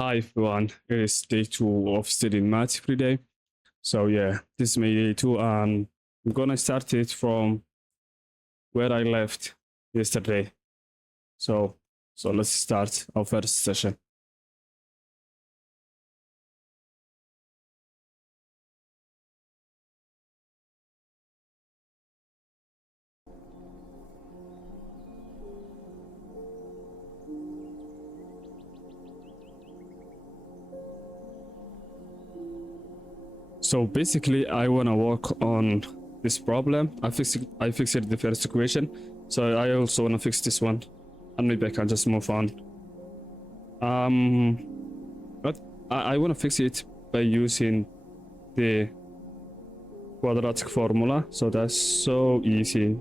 Hi everyone, it is day 2 of studying math every day. So yeah, this is my day 2 and I'm gonna start it from where I left yesterday. So let's start our first session. So basically I wanna work on this problem. I fixed the first equation. So I also wanna fix this one. And maybe I can just move on. Um but I wanna fix it by using the quadratic formula. So that's so easy.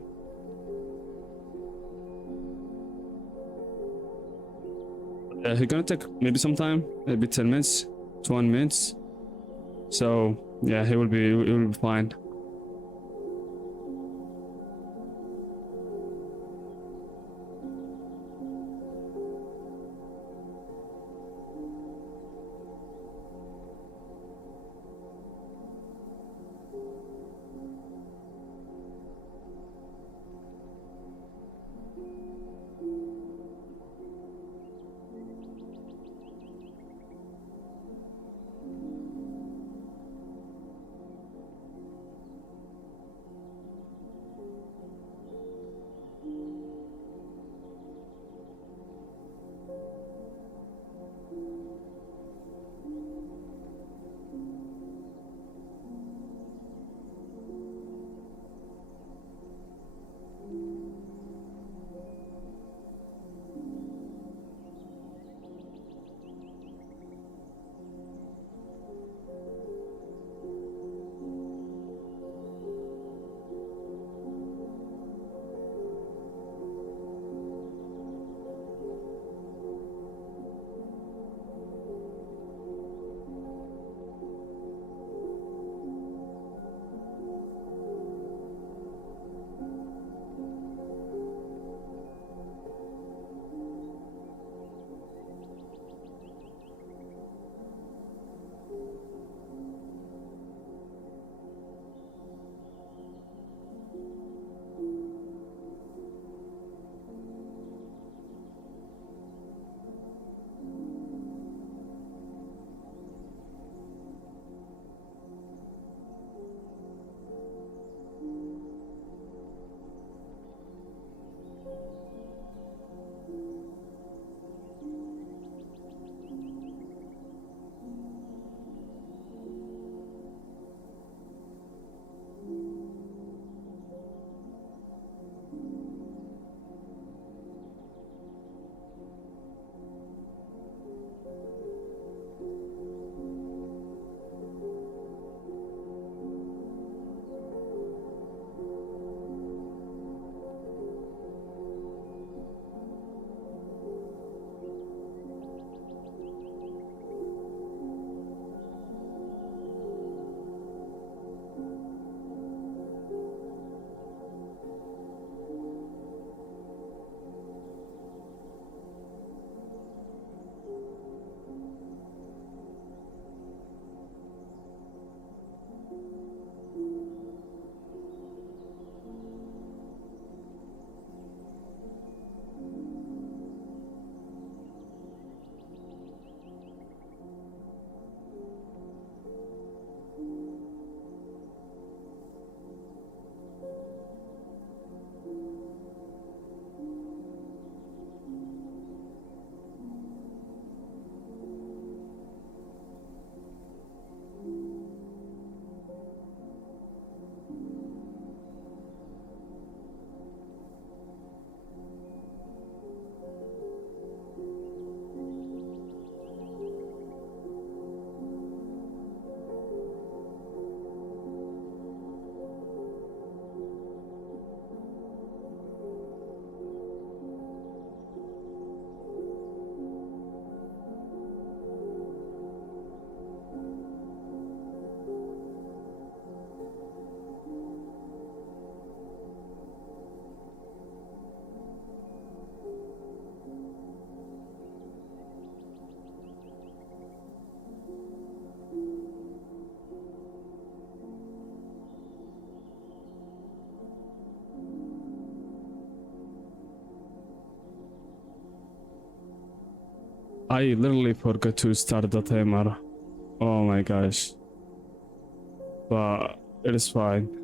It's gonna take maybe some time, maybe 10 minutes, 20 minutes. So yeah, he will be fine. I literally forgot to start the timer. Oh my gosh. But it is fine.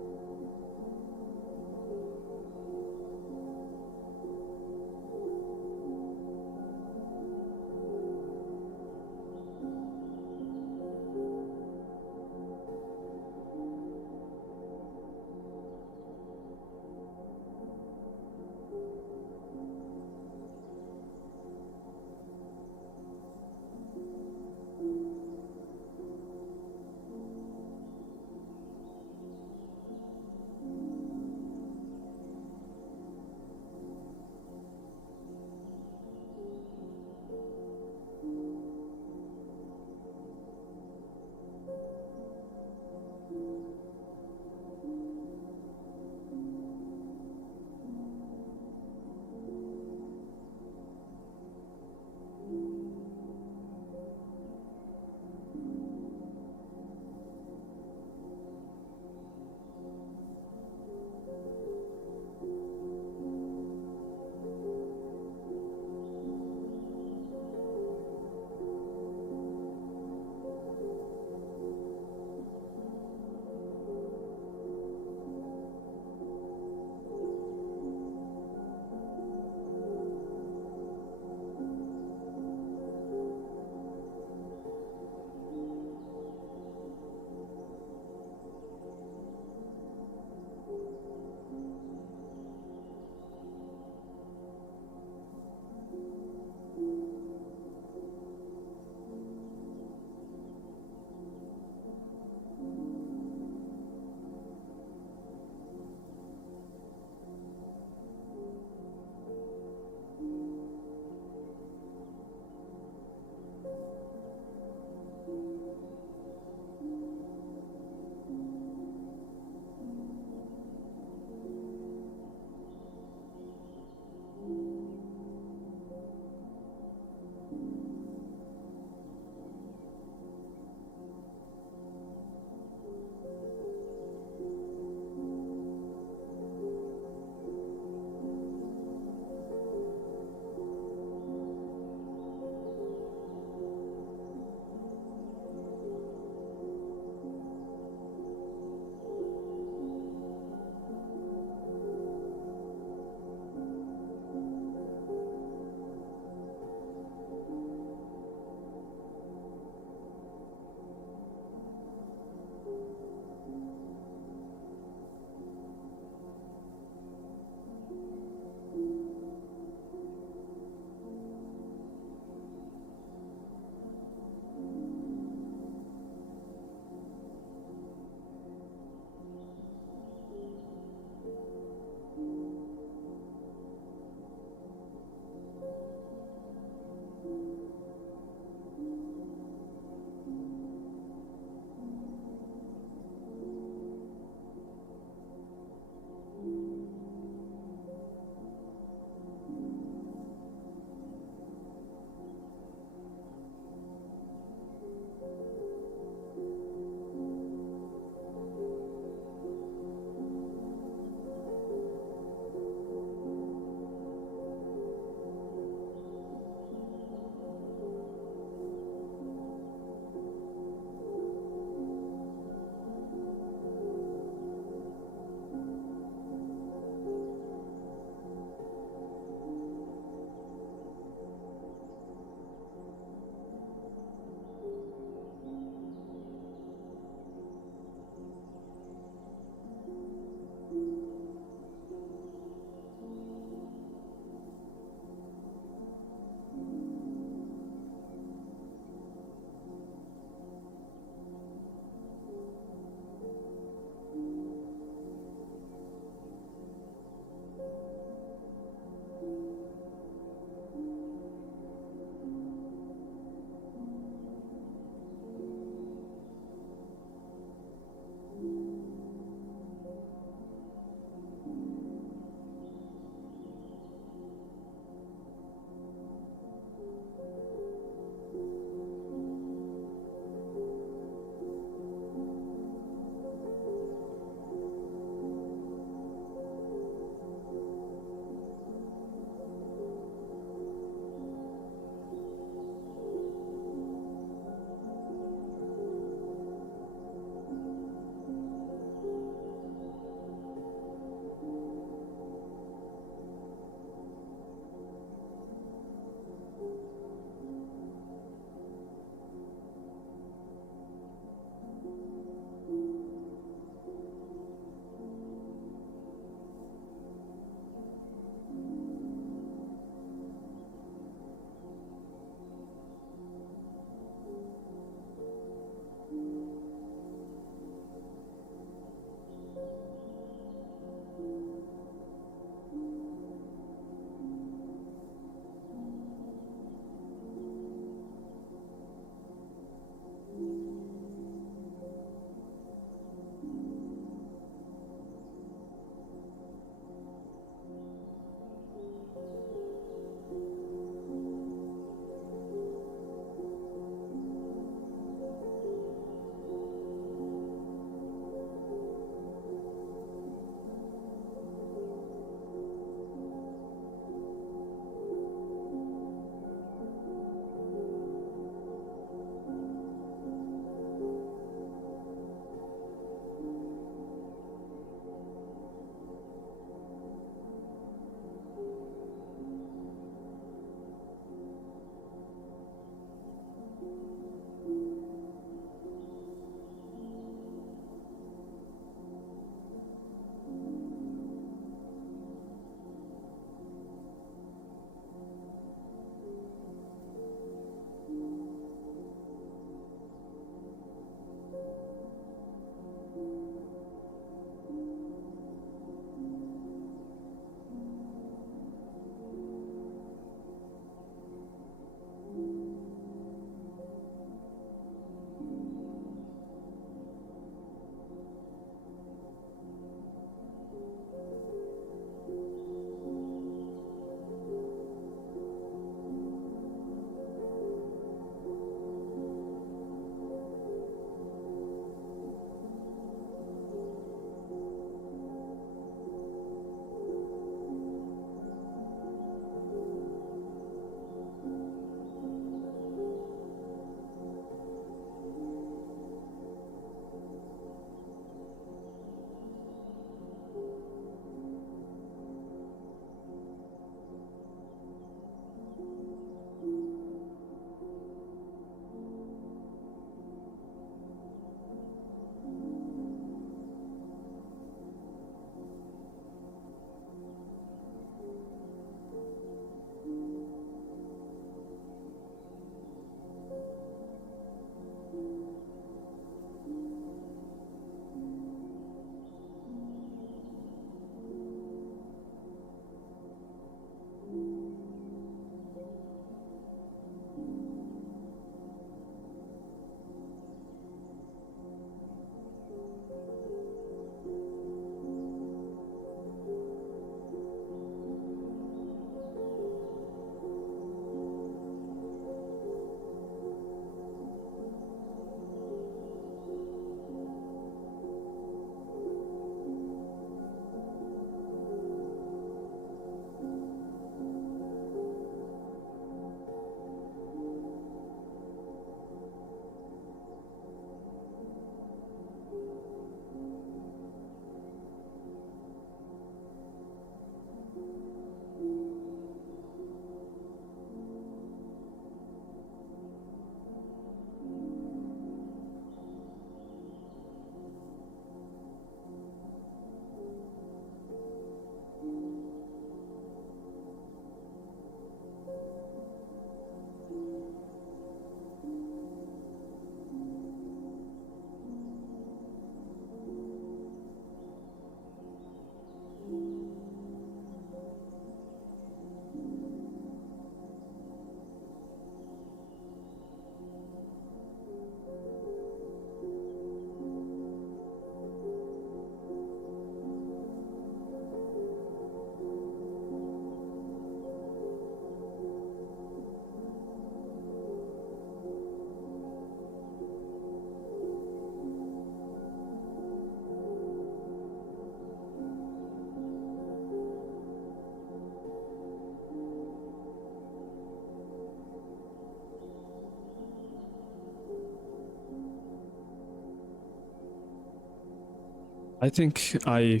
I think I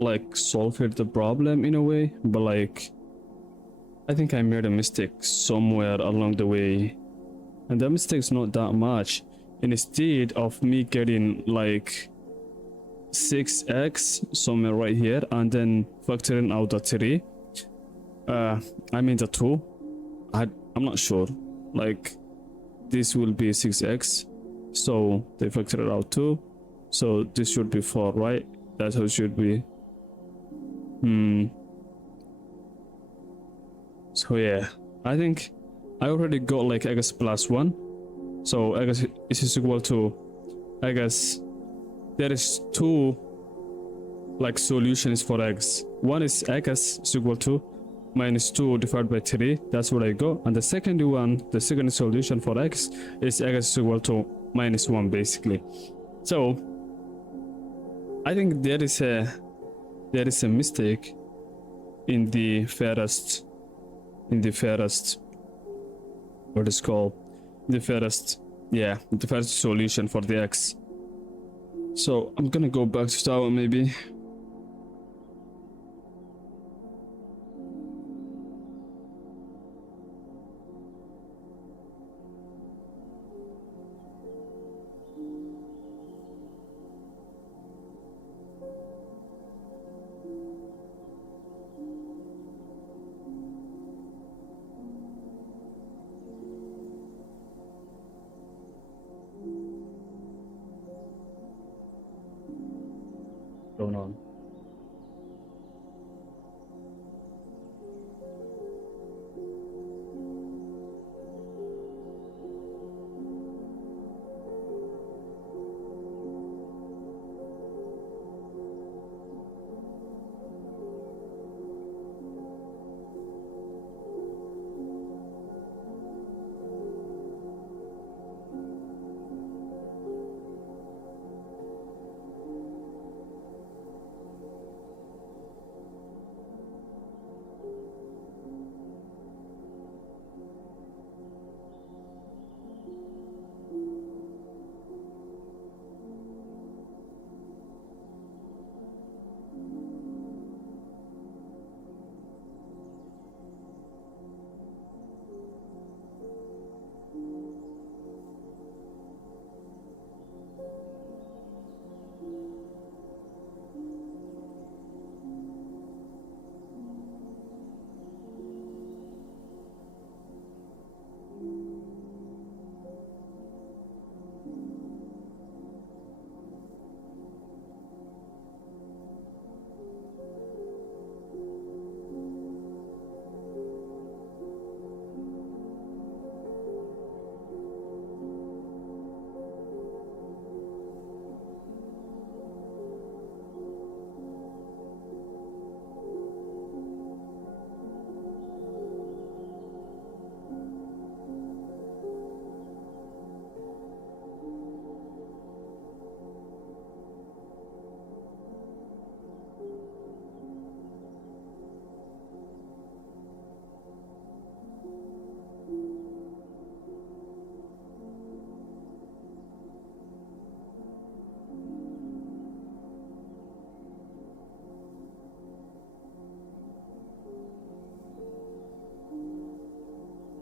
like solved the problem in a way, but like I think I made a mistake somewhere along the way, and the mistake's not that much. Instead of me getting like 6x somewhere right here and then factoring out the 3, I mean the 2, I'm not sure, like this will be 6x, so they factor it out 2, so this should be 4, right? That's how it should be. So yeah, I think I already got like x plus 1, so x is equal to, I guess there is 2 like solutions for x. One is x is equal to minus 2 divided by 3, that's what I got, and the second one, the second solution for x is x is equal to minus 1 basically. So I think there is a mistake in the first what is called the first solution for the x. So I'm gonna go back to tower maybe. Going on.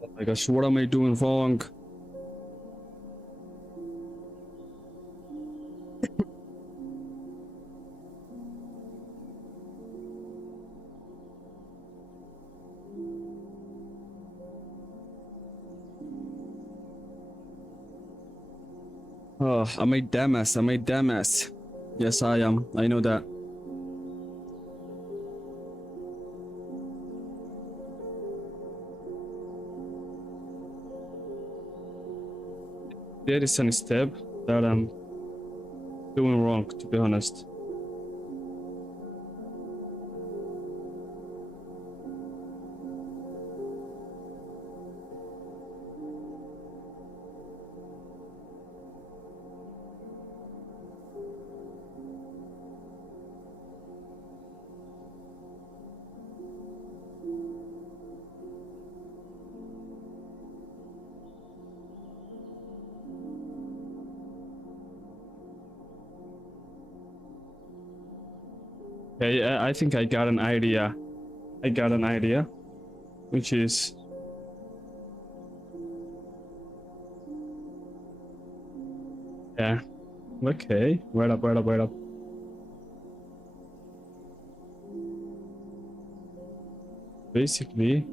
Oh my gosh, what am I doing wrong? Oh, I made dumbass. Yes, I am. I know that. There is a step that I'm doing wrong, to be honest. Okay, I think I got an idea. I got an idea, which is yeah. Okay, wait up, wait up, wait up. Basically,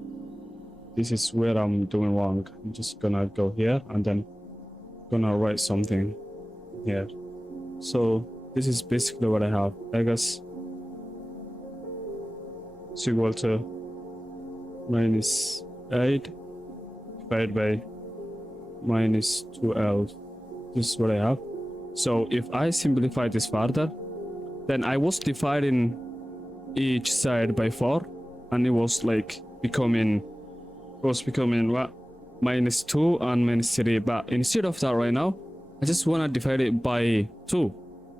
this is where I'm doing wrong. I'm just gonna go here and then gonna write something here. So this is basically what I have. I guess is equal to minus 8 divided by minus 12. This is what I have. So if I simplify this further, then I was dividing each side by 4, and it was like becoming what, minus 2 and minus 3. But instead of that, right now I just want to divide it by 2.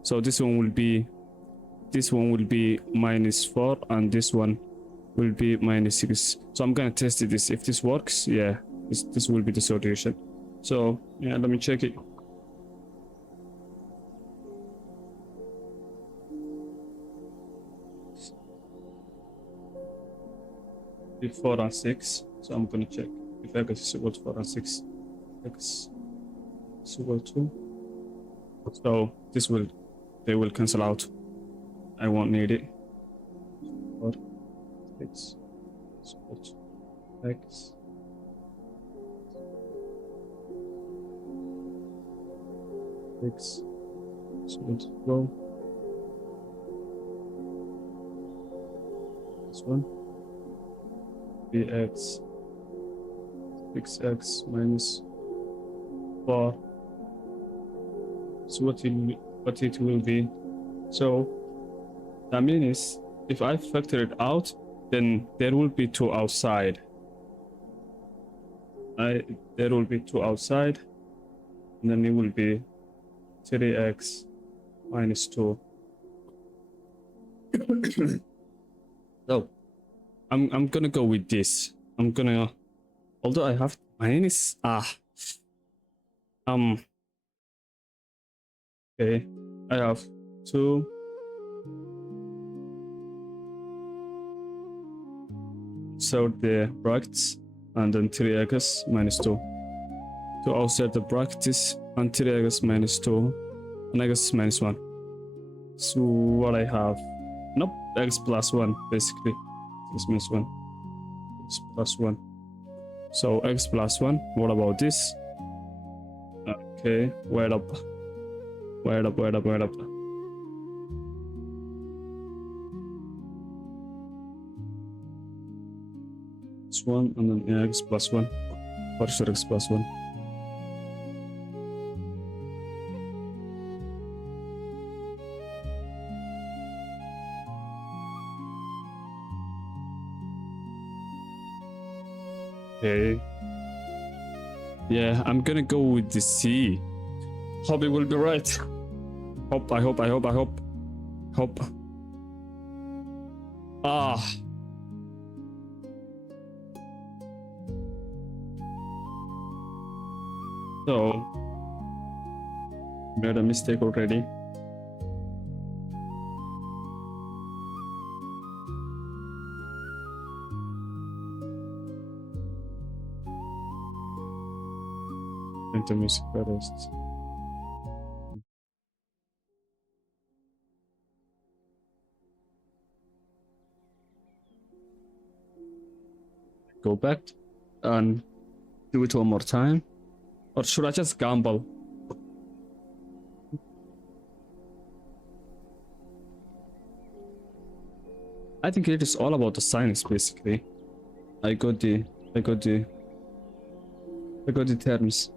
So this one will be minus 4, and this one will be minus 6. So I'm gonna test this. If this works, yeah, this will be the solution. So yeah, let me check it. If 4 and 6, so I'm gonna check if x is equal to 4 and 6, x is equal to, so they will cancel out. I won't need it. 4, 6 is equal to x is equal to 12. This one. Bx 6x minus 4. So what it will be. So that means if I factor it out, then there will be 2 outside. There will be 2 outside, and then it will be 3x minus 2. So I'm gonna go with this. Although I have minus okay, I have 2 so the brackets, and then 3x minus 2 to outside the brackets, and 3x minus 2 and x minus 1. So what I have, nope, x plus 1 basically. This minus 1, x plus 1. So x plus 1. What about this? Okay, wait up. It's 1, and then x plus 1. For sure, x plus 1. Okay. Yeah, I'm gonna go with the C. Hope it will be right. I hope. So made a mistake already. Enter music first. Go back and do it one more time, or should I just gamble? I think it is all about the science basically. I got the terms.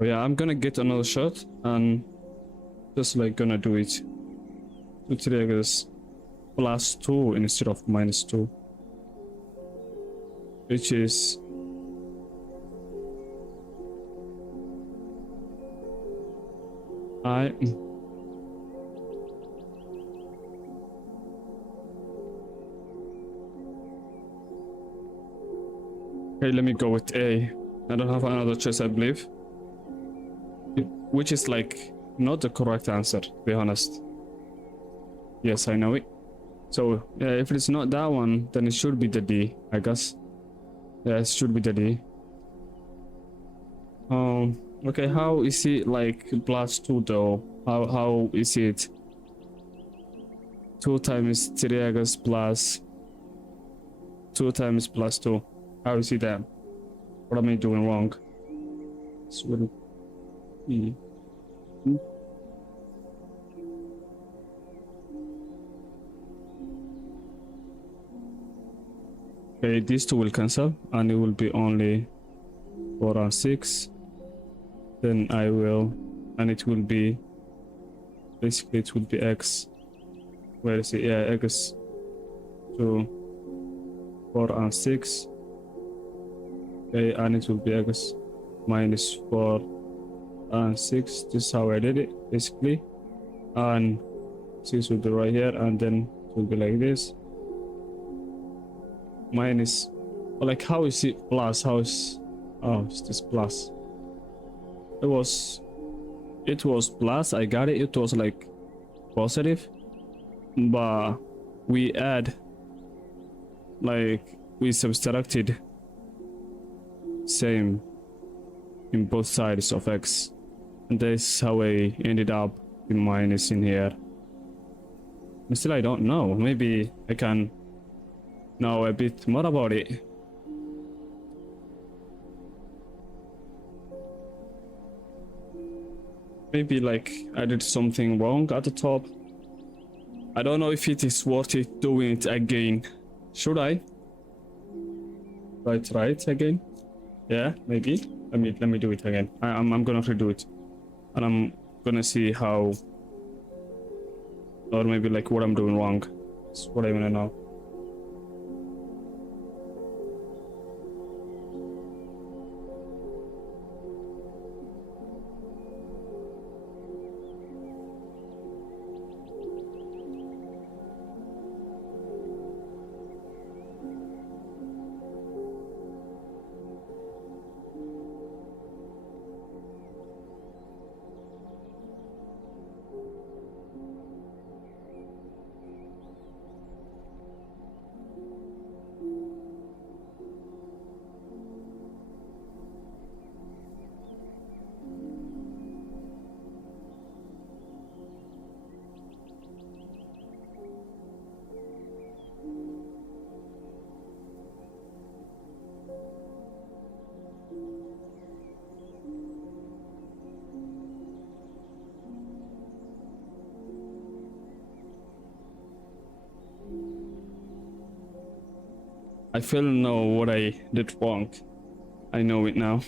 Oh yeah, I'm gonna get another shot and just like gonna do it. 2 3x plus 2 instead of minus 2, which is okay, let me go with A. I don't have another choice, I believe. which is like not the correct answer, to be honest. Yes, I know it. So if it's not that one, then it should be the D, I guess. Yeah, it should be the D. Okay, how is it like plus 2 though? How is it 2 times 3x plus 2 times plus 2? How is it that? What am I doing wrong? This will be... Okay, these two will cancel and it will be only 4 and 6. Then I will, and it will be, basically it will be x. Where is it? Yeah, x to 4 and 6. Okay, and it will be x minus 4 and 6. This is how I did it, basically. And 6 will be right here, and then it will be like this. Minus, like, how is it plus? How is, oh, it's this plus. It was plus, I got it. It was like positive, but we add, like, we subtracted same in both sides of x, and that's how I ended up with minus in here. And still I don't know, maybe I can know a bit more about it. Maybe like I did something wrong at the top. I don't know if it is worth it doing it again. Should I? Try it again? Yeah, maybe. Let me do it again. I'm gonna redo it, and I'm gonna see how, or maybe like what I'm doing wrong. That's what I wanna know. I feel know what I did wrong. I know it now.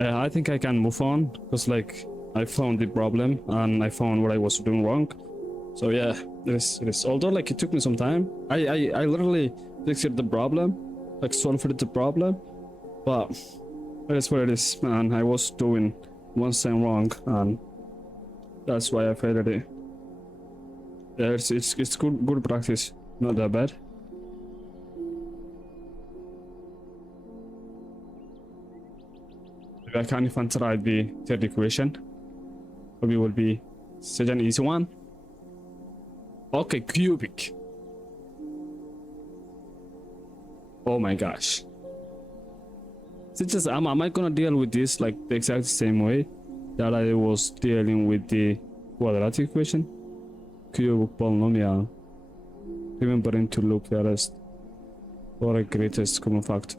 I think I can move on because like I found the problem and I found what I was doing wrong. So yeah, it is. Although like it took me some time, I literally fixed the problem, like solved the problem, but it is what it is, man. I was doing one thing wrong, and that's why I failed it. Yeah, it's good practice, not that bad. Maybe I can't even try the third equation. Maybe it will be such an easy one. Okay, cubic. Oh my gosh. It's just am I gonna deal with this like the exact same way that I was dealing with the quadratic equation? Cubic polynomial. Remembering to look first for a greatest common factor.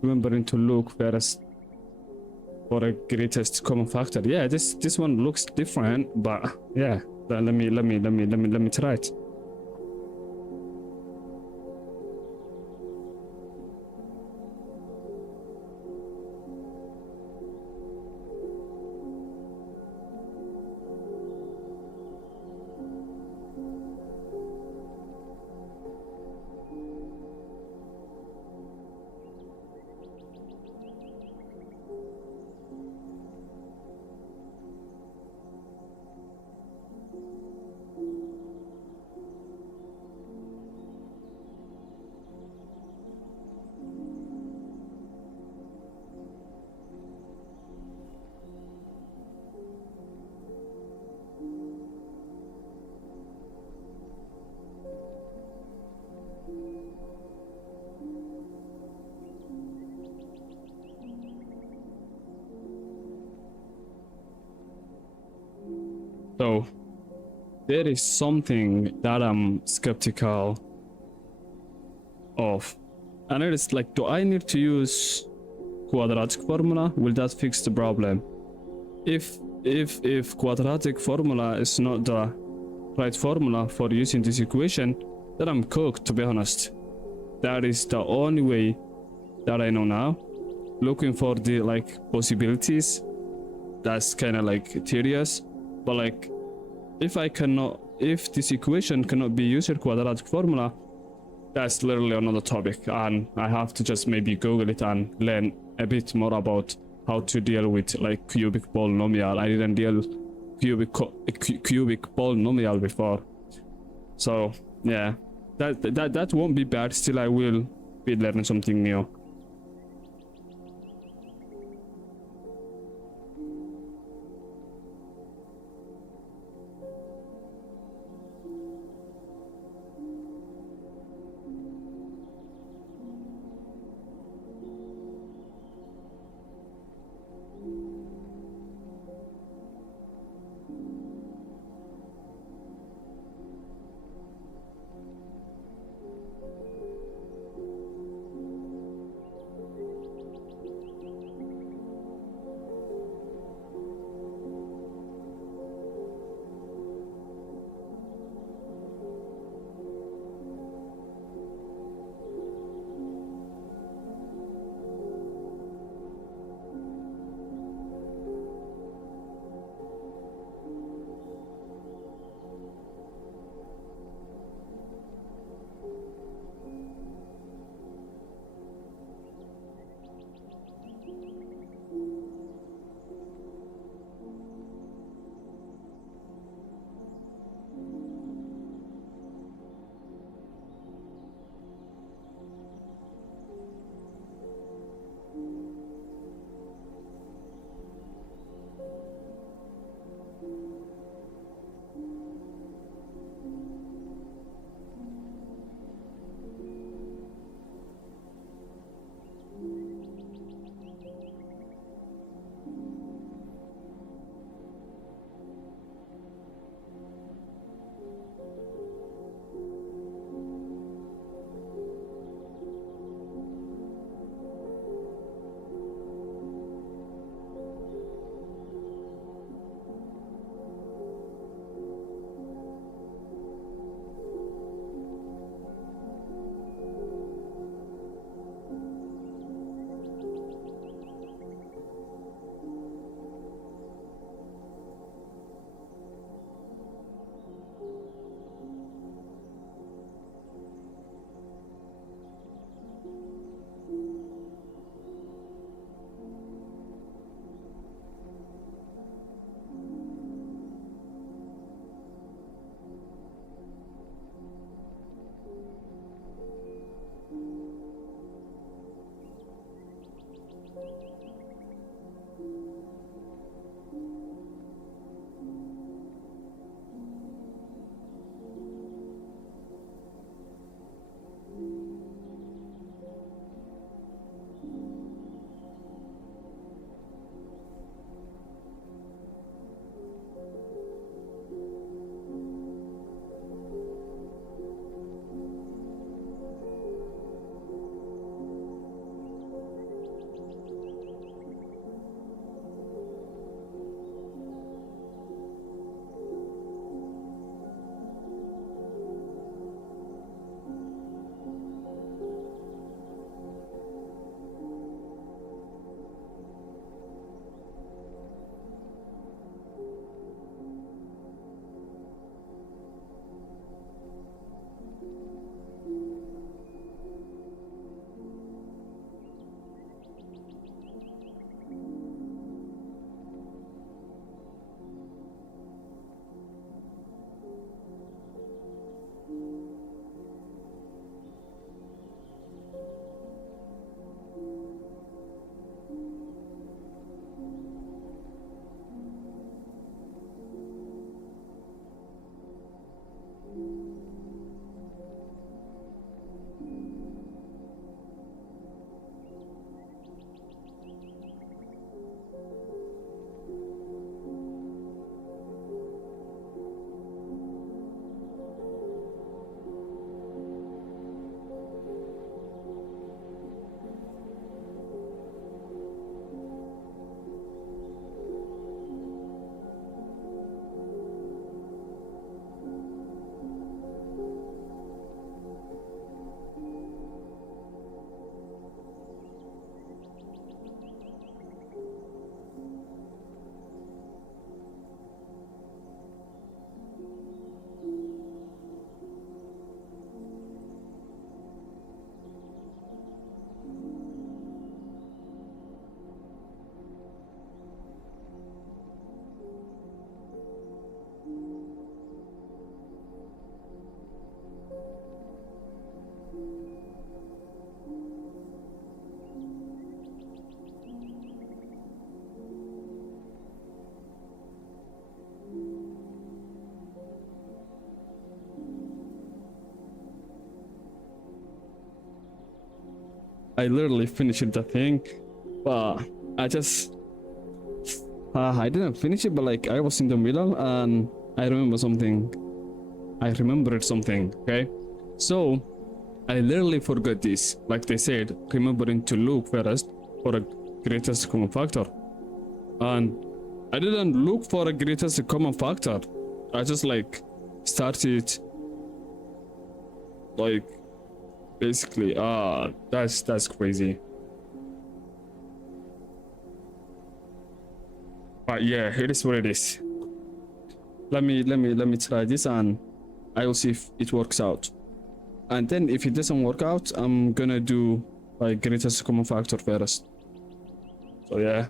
Remembering to look first for a greatest common factor. Yeah, this one looks different, but yeah. Let me try it. So there is something that I'm skeptical of, and it is like, do I need to use quadratic formula? Will that fix the problem? If quadratic formula is not the right formula for using this equation, then I'm cooked, to be honest. That is the only way that I know now. Looking for the like possibilities, that's kind of like tedious, but like if this equation cannot be used in quadratic formula, that's literally another topic, and I have to just maybe Google it and learn a bit more about how to deal with like cubic polynomial. I didn't deal cubic polynomial before, so yeah, that won't be bad. Still, I will be learning something new. I literally finished the thing, but I just I didn't finish it, but like I was in the middle and I remember something. I remembered something. Okay, so I literally forgot this. Like they said, remembering to look first for a greatest common factor, and I didn't look for a greatest common factor. I just like started like basically that's crazy. But yeah, it is what it is. Let me try this and I will see if it works out. And then if it doesn't work out, I'm gonna do like greatest common factor first. So yeah.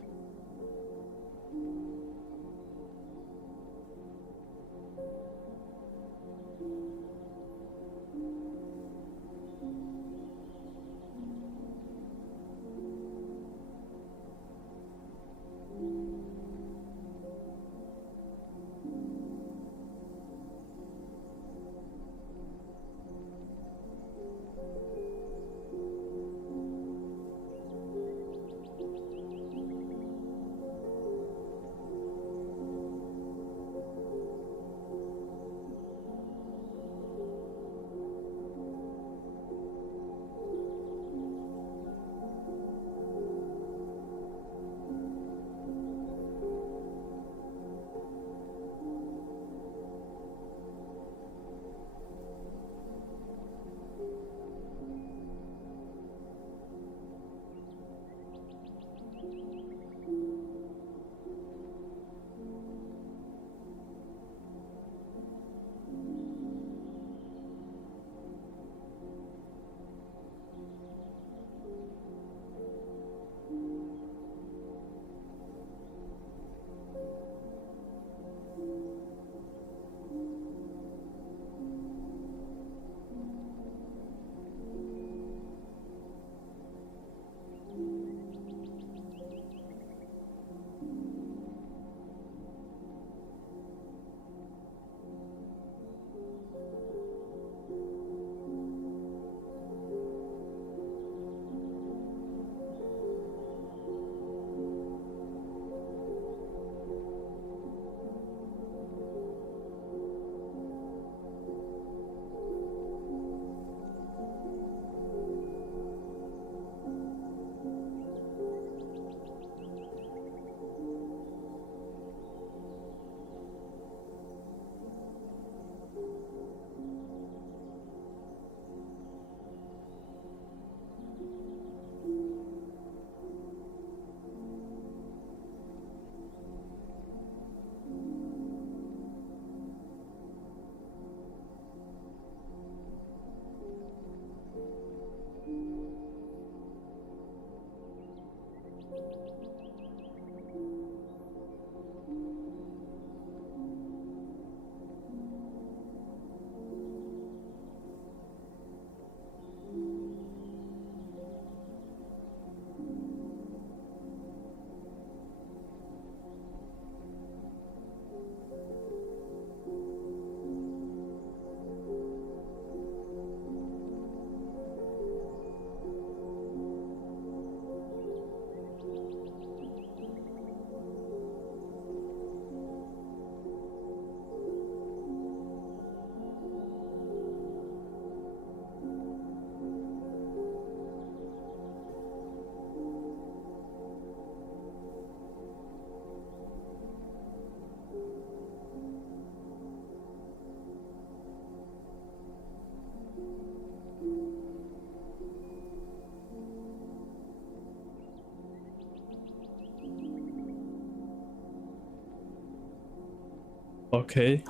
Okay,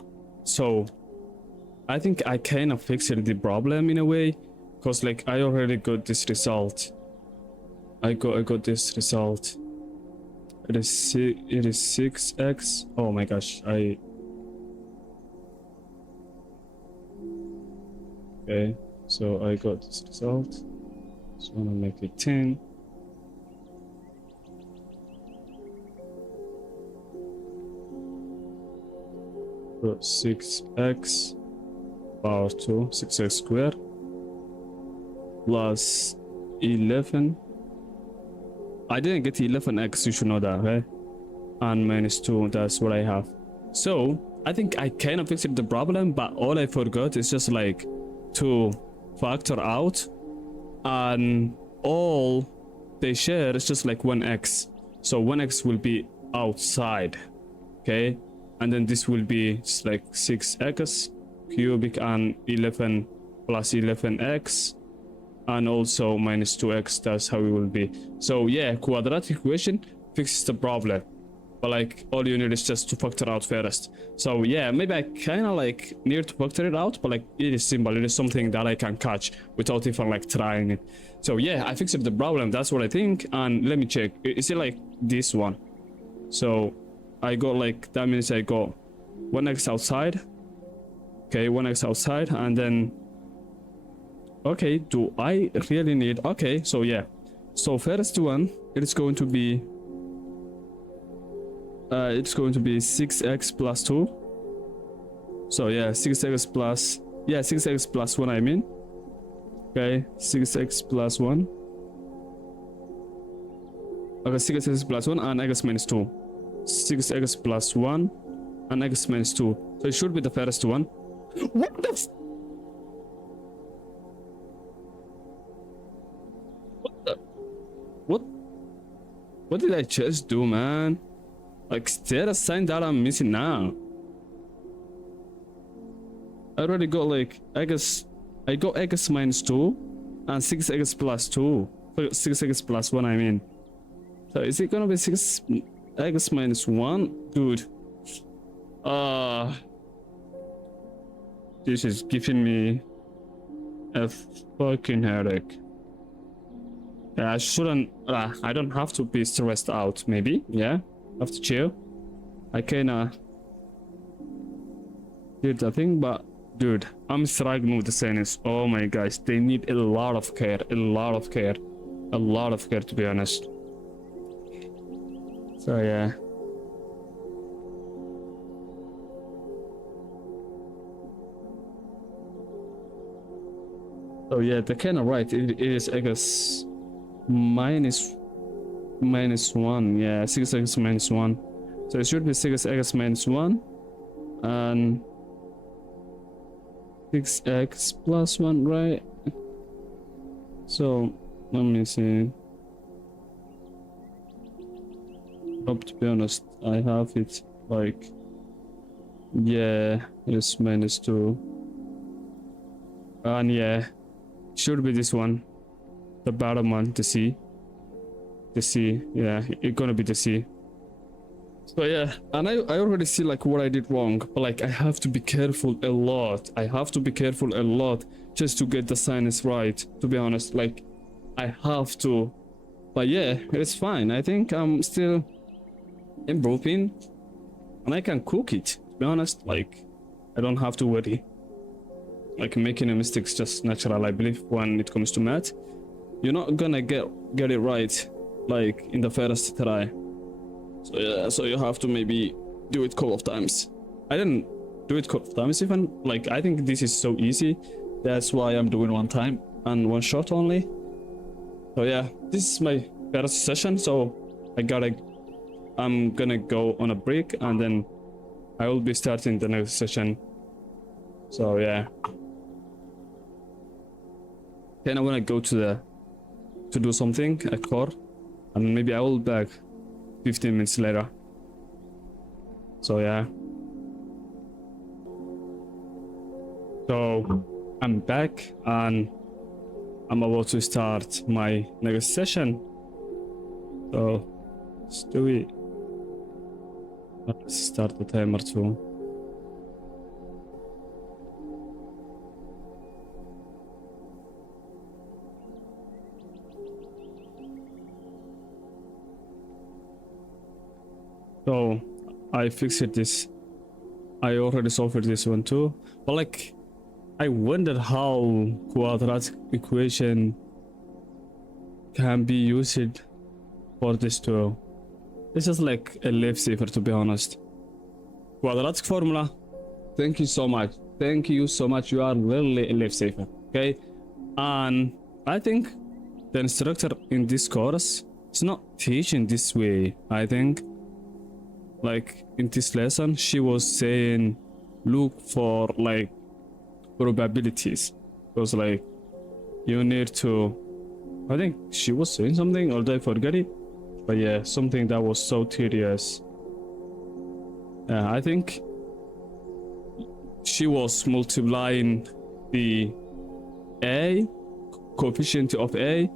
so I think I kind of fixed the problem in a way, because like I already got this result. I got this result. It is 6x. Oh my gosh, okay, so I got this result. So I'm gonna make it 10. So 6x power 2, 6x squared plus 11. I didn't get 11x, you should know that, okay? And minus 2, that's what I have. So I think I kind of fixed the problem, but all I forgot is just like to factor out, and all they share is just like 1x. So 1x will be outside, okay? And then this will be just like 6x cubic and 11 plus 11x, and also minus 2x. That's how it will be. So yeah, quadratic equation fixes the problem, but like all you need is just to factor out first. So yeah, maybe I kind of like need to factor it out, but like it is simple. It is something that I can catch without even like trying it. So yeah, I fixed the problem. That's what I think. And let me check. Is it like this one? So I got like, that means I got 1x outside. Okay, 1x outside, and then okay, do I really need, okay, so yeah, so first one, it's going to be 6x plus 2. So yeah, 6x plus, yeah, 6x plus 1, I mean. Okay, 6x plus 1. Okay, 6x plus 1 and x minus 2. 6x plus 1 and x minus 2. So it should be the first one. What the what did I just do, man? Like, is there a sign that I'm missing now? I already got like x, I got x minus 2 and 6x plus 2. 6x plus 1, I mean. So is it gonna be 6x minus 1? Dude. This is giving me a fucking headache. I shouldn't, I don't have to be stressed out, maybe, yeah? I have to chill. I kinda did the thing, but dude, I'm struggling with the sentence. Oh my gosh, they need a lot of care, to be honest. So yeah. Oh yeah, they're kind of right. It is, I guess, minus 1. Yeah, 6x minus 1. So it should be 6x minus 1 and 6x plus 1, right? So let me see. Hope, to be honest, I have it like, yeah, it's minus 2. And yeah, should be this one, the bottom one, the C, yeah, it's gonna be the C. So yeah, and I already see like what I did wrong, but like I have to be careful a lot. Just to get the sinus right, to be honest. Like I have to, but yeah, it's fine. I think I'm still improving and I can cook it, to be honest. Like I don't have to worry. Like making a mistake is just natural, I believe, when it comes to math. You're not gonna get it right like in the first try. So yeah, so you have to maybe do it a couple of times. I didn't do it a couple of times even. Like I think this is so easy. That's why I'm doing one time and one shot only. So yeah, this is my first session. So I'm gonna go on a break and then I will be starting the next session. So yeah. Then I wanna go to do something, a core, and maybe I will be back 15 minutes later. So yeah. So I'm back and I'm about to start my next session. So let's do it. Let's start the timer too. So I fixed this. I already solved this one too. But like, I wonder how quadratic equation can be used for this too. It's just like a lifesaver, to be honest. Quadratic formula. Thank you so much. You are really a lifesaver. Okay, and I think the instructor in this course is not teaching this way. I think like in this lesson she was saying look for like probabilities, because like you need to, I think she was saying something, or did I forget it? But yeah, something that was so tedious. I think she was multiplying the a coefficient of a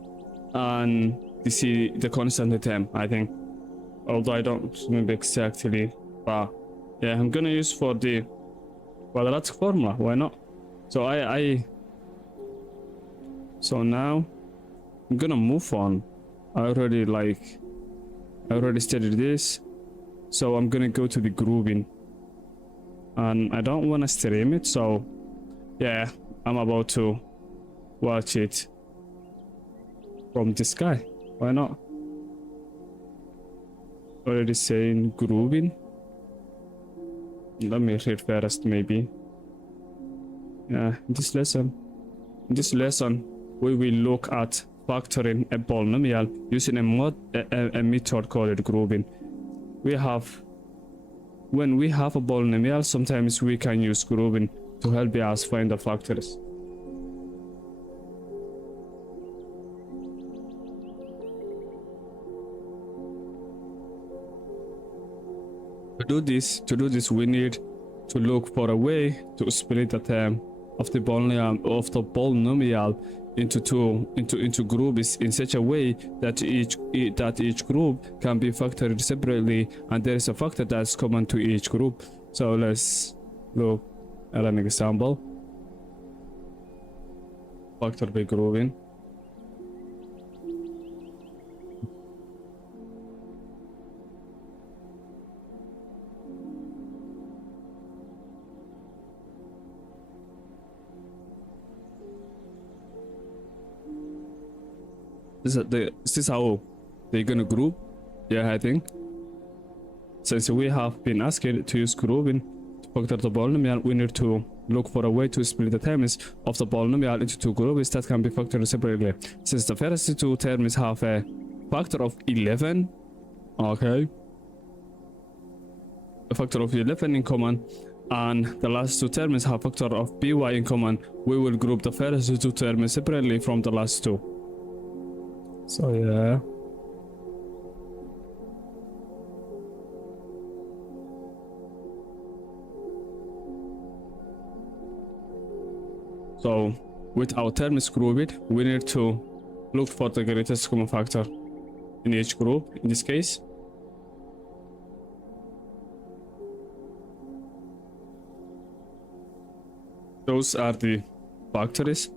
and the constant term, I think, although I don't remember exactly. But yeah, I'm gonna use for the quadratic formula, why not? So so now I'm gonna move on. I already studied this, so I'm gonna go to the grouping, and I don't want to stream it, so yeah, I'm about to watch it from the sky, why not? Already saying grouping. Let me read first, maybe. Yeah, in this lesson we will look at factoring a polynomial using a method called grouping. When we have a polynomial, sometimes we can use grouping to help us find the factors. To do this, we need to look for a way to split the term of the polynomial into groups in such a way that each group can be factored separately, and there is a factor that's common to each group. So let's look at an example. Factor by grouping. This is how they're gonna group. Yeah, I think. Since we have been asked to use grouping to factor the polynomial, we need to look for a way to split the terms of the polynomial into two groups that can be factored separately. Since the first two terms have a factor of 11, okay, a factor of 11 in common, and the last two terms have a factor of by in common, we will group the first two terms separately from the last two. So yeah. So with our terms grouped, we need to look for the greatest common factor in each group. In this case, those are the factors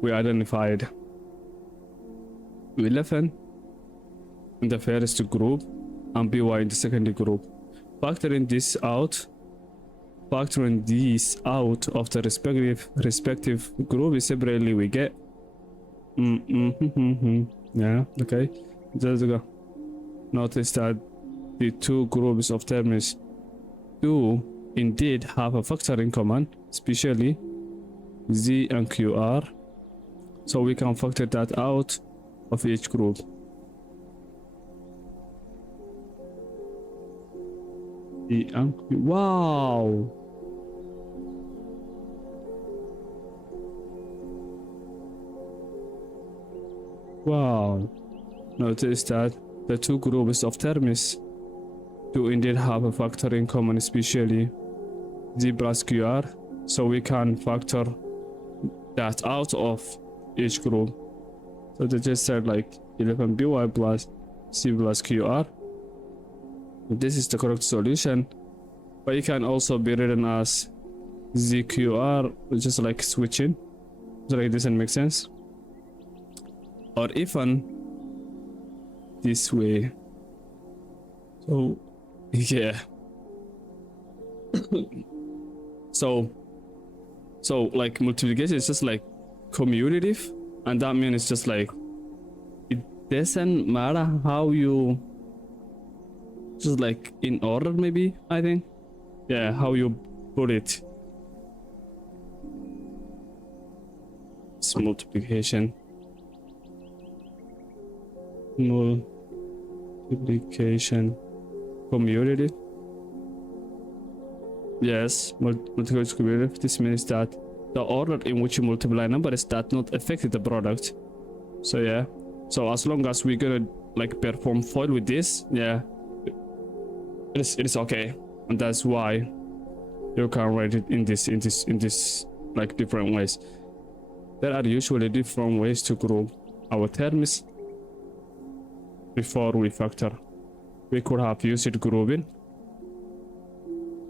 we identified. 11 in the first group and by in the second group. Factoring these out of the respective group separately, we get yeah, okay, let's go. Notice that the two groups of terms do indeed have a factor in common, especially z and qr, so we can factor that out of each group. Wow. Wow. Notice that the two groups of terms do indeed have a factor in common, especially z plus qr, so we can factor that out of each group. So they just said like 11by plus c plus qr. This is the correct solution, but it can also be written as zqr, just like switching, so like this doesn't make sense, or even this way. So yeah. so like multiplication is just like commutative, and that means it's just like it doesn't matter how you, just like in order, maybe, I think, yeah, how you put it. It's multiplication. multiplication community. Yes, multiplication community. This means that the order in which you multiply numbers that not affect the product. So yeah, so as long as we're gonna like perform FOIL with this, yeah, it's okay, and that's why you can write it in this like different ways. There are usually different ways to group our terms before we factor. We could have used grouping.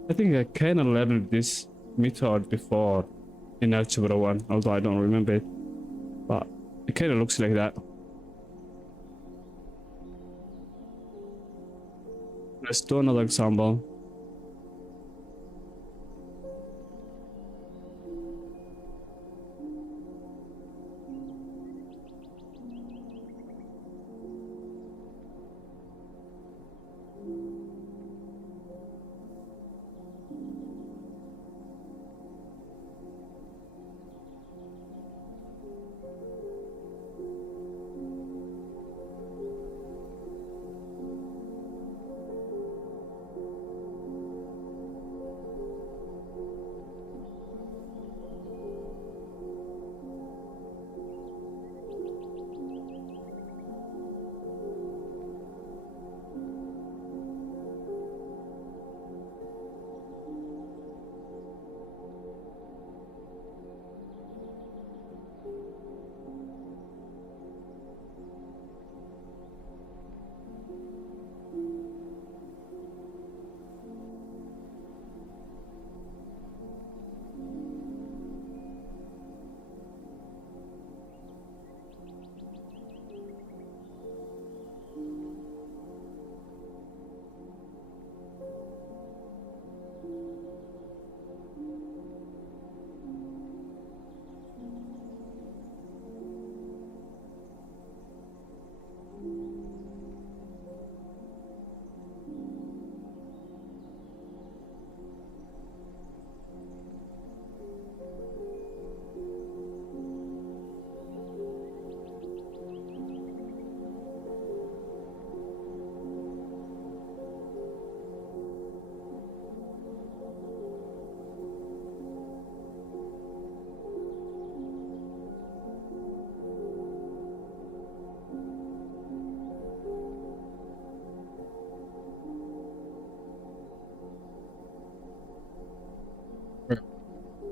I think I kind of learned this method before in Algebra 1, although I don't remember it, but it kind of looks like that. Let's do another example.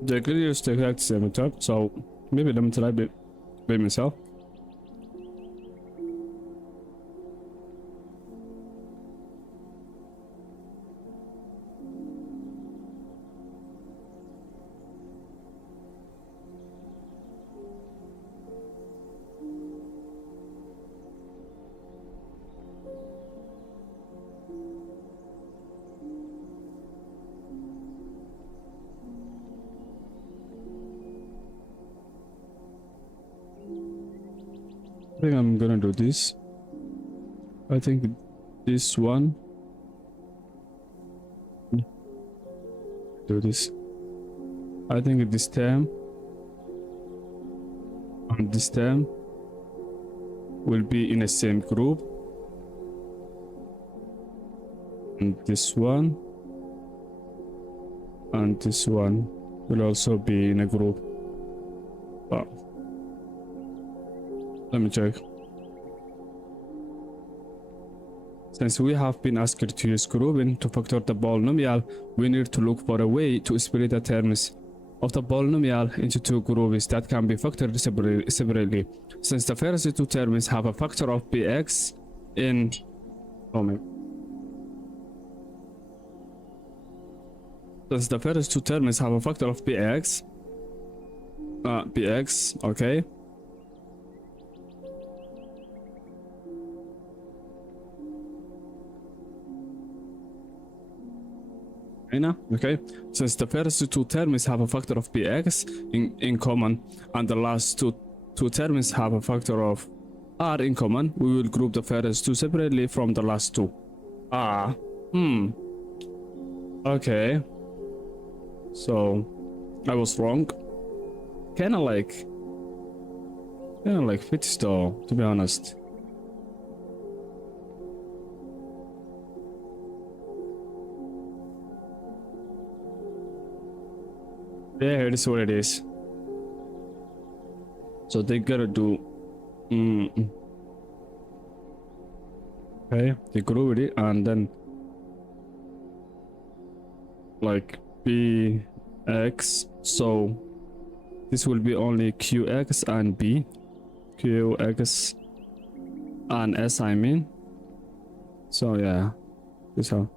They could use the exact same method, so maybe let me try it by myself. I think I'm gonna do this. I think this one. Do this. I think this term and this term will be in the same group. And this one and this one will also be in a group. But let me check. Since we have been asked to use grouping to factor the polynomial, we need to look for a way to split the terms of the polynomial into two groups that can be factored separately. Since the first two terms have a factor of bx in since the first two terms have a factor of bx, okay. Okay, since the first two terms have a factor of bx in common, and the last two terms have a factor of r in common, we will group the first two separately from the last two. Okay, so I was wrong. Kinda like fits though, to be honest. Yeah, it is what it is. So they gotta do. Mm, okay, they group it and then like bx. So this will be only qx and b, qx and s. I mean. So yeah, this how.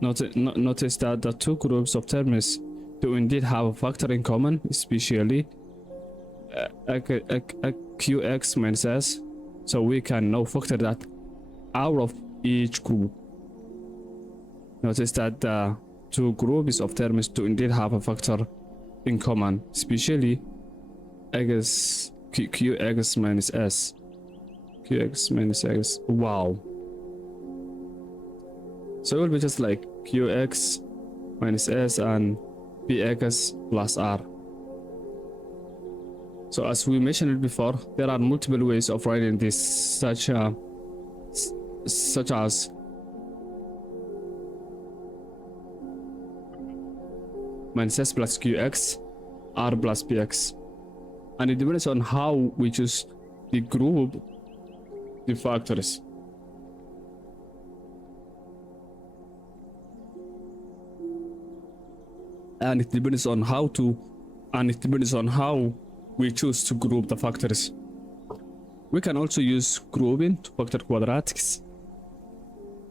Notice that the two groups of terms do indeed have a factor in common, especially qx minus s. So we can now factor that out of each group. Notice that the two groups of terms do indeed have a factor in common, especially qx minus s. Qx minus s. Wow. So it will be just like qx minus s and bx plus r. So as we mentioned before, there are multiple ways of writing this, such as minus s plus qx, r plus bx, and it depends on how we choose the group, the factors. And it depends on how we choose to group the factors. We can also use grouping to factor quadratics.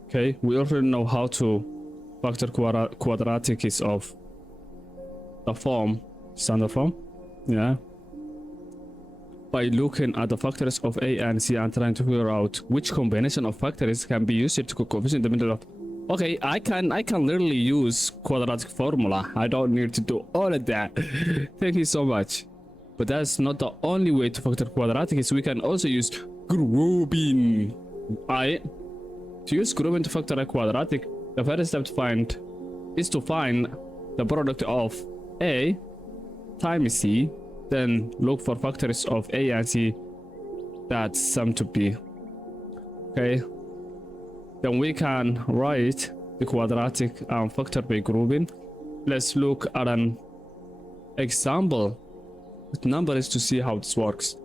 Okay, we already know how to factor quadratics of the form, standard form, yeah, by looking at the factors of a and c and trying to figure out which combination of factors can be used to coefficient in the middle of. Okay, I can literally use quadratic formula. I don't need to do all of that. Thank you so much. But that's not the only way to factor quadratics. We can also use grouping. To use grouping to factor a quadratic, the first step is to find the product of a times c, then look for factors of a and c that sum to b. Okay, then we can write the quadratic and factor by grouping. Let's look at an example with numbers to see how this works.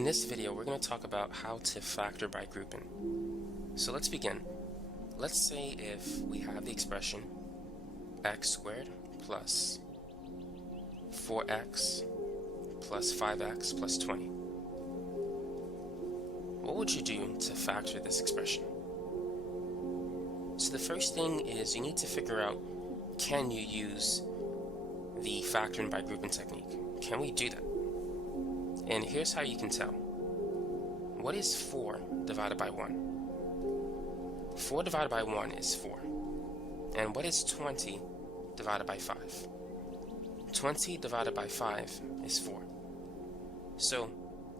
In this video, we're going to talk about how to factor by grouping. So let's begin. Let's say if we have the expression x squared plus 4x plus 5x plus 20. What would you do to factor this expression? So the first thing is you need to figure out, can you use the factoring by grouping technique? Can we do that? And here's how you can tell. What is 4 divided by 1? 4 divided by 1 is 4. And what is 20 divided by 5? 20 divided by 5 is 4. So,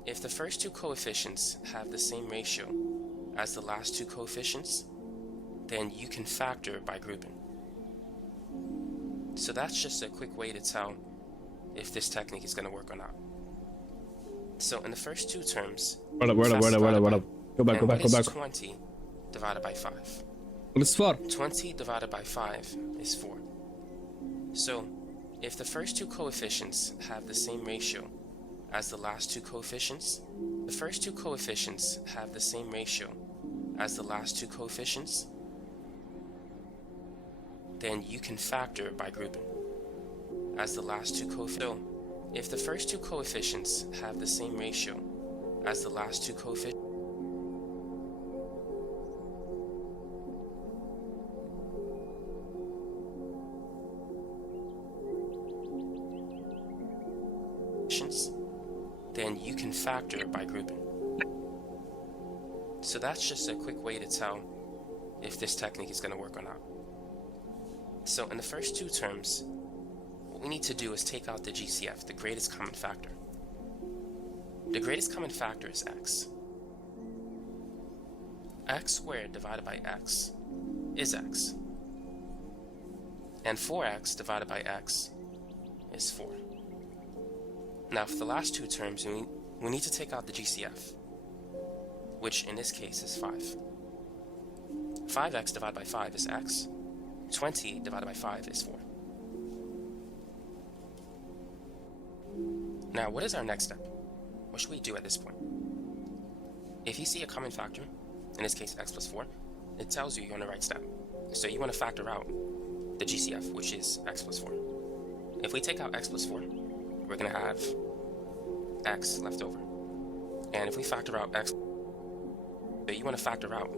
if the first two coefficients have the same ratio as the last two coefficients, then you can factor by grouping. So that's just a quick way to tell if this technique is going to work or not. So in the first two terms, What up? Go back. 20 divided by 5? What's 4? 20 divided by 5 is 4. So if the first two coefficients have the same ratio as the last two coefficients, the first two coefficients have the same ratio as the last two coefficients, then you can factor by grouping. As the last two coefficients, if the first two coefficients have the same ratio as the last two coefficients, then you can factor by grouping. So that's just a quick way to tell if this technique is going to work or not. So in the first two terms, what we need to do is take out the GCF, the greatest common factor. The greatest common factor is x. X squared divided by x is x. And 4x divided by x is 4. Now for the last two terms, we need to take out the GCF, which in this case is 5. 5x divided by 5 is x. 20 divided by 5 is 4. Now, what is our next step? What should we do at this point? If you see a common factor, in this case x plus 4, it tells you you're on the right step. So you want to factor out the GCF, which is x plus 4. If we take out x plus 4, we're going to have x left over. And if we factor out x, so you want to factor out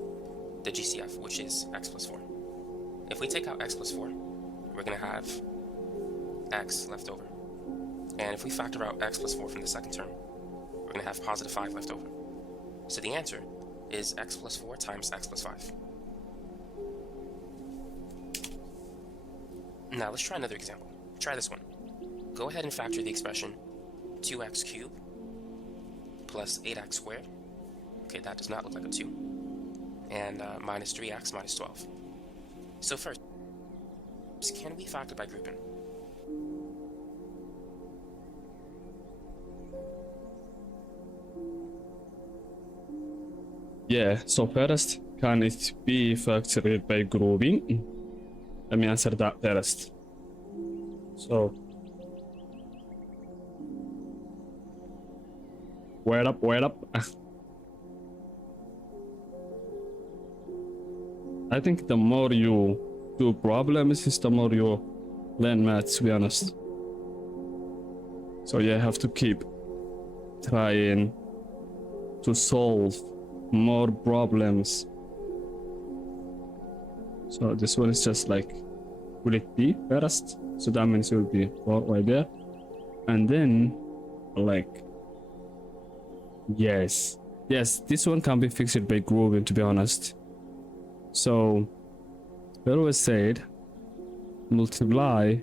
the GCF, which is x plus 4. If we take out x plus 4, we're going to have x left over. And if we factor out x plus 4 from the second term, we're going to have positive 5 left over. So the answer is x plus 4 times x plus 5. Now let's try another example. Try this one. Go ahead and factor the expression 2x cubed plus 8x squared. Okay, that does not look like a 2. And minus 3x minus 12. So first, can we factor by grouping? Yeah, so first, can it be factored by grouping? Let me answer that first. So, wait up. I think the more you do problems is the more you learn math, to be honest. So yeah, I have to keep trying to solve more problems. So this one is just like, will it be first? So that means it will be right there. And then like, yes, this one can be fixed by grouping, to be honest. So we always said multiply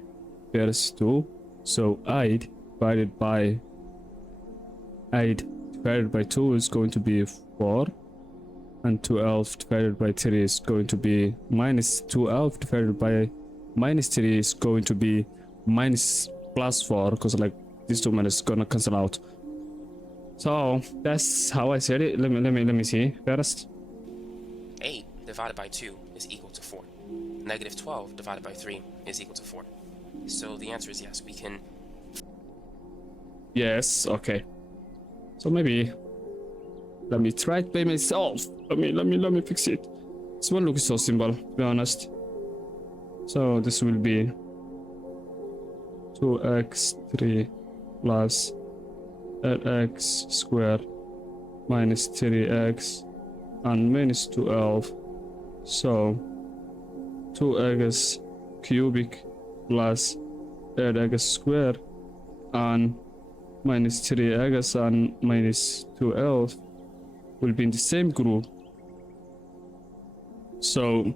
first 2, so 8 divided by 2 is going to be 4, and 12 divided by 3 is going to be minus 12 divided by minus 3 is going to be minus plus 4, because like these two minus gonna cancel out. So that's how I said it. Let me see first. 8 divided by 2 is equal to 4. Negative 12 divided by 3 is equal to 4. So the answer is yes, we can. Yes, okay. So maybe Let me try it by myself. Let me fix it. This one looks so simple, to be honest. So this will be 2x3 plus 8x squared minus 3x and minus 12. So 2x cubic plus 8x squared and minus 3x and minus 12 will be in the same group. So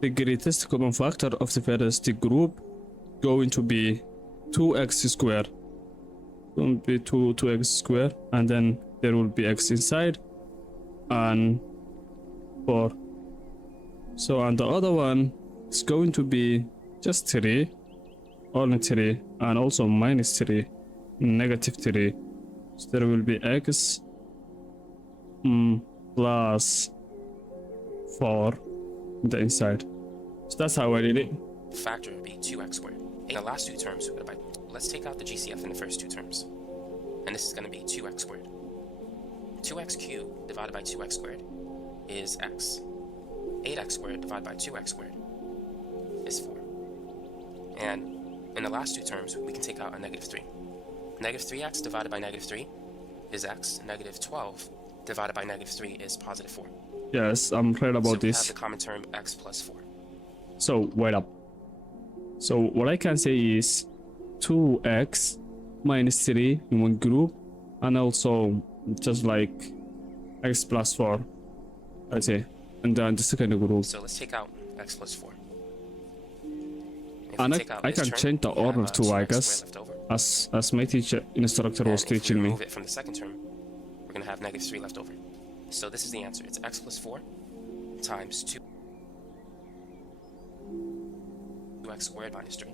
the greatest common factor of the first group going to be 2x squared. Will be 2x squared, and then there will be x inside and 4. So and the other one is going to be just 3, only 3, and also minus 3, negative 3. So there will be x plus 4 in the inside. So that's how I did it. Factor would be 2x squared. In the last two terms, let's take out the GCF in the first two terms. And this is going to be 2x squared. 2x cubed divided by 2x squared is x. 8x squared divided by 2x squared is 4. And in the last two terms, we can take out a negative 3. Negative 3x divided by negative 3 is x. Negative 12 divided by negative 3 is positive 4. Yes, I'm right about so we this. have the common term x plus 4. So wait up. So what I can say is 2x minus 3 in one group, and also just like x plus 4, I say, and then the second group. So let's take out x plus 4. And I can change the order too, I guess, as my teacher instructor was teaching me. Remove it from the second term, we're going to have negative 3 left over. So this is the answer. It's x plus 4 times 2x squared minus 3.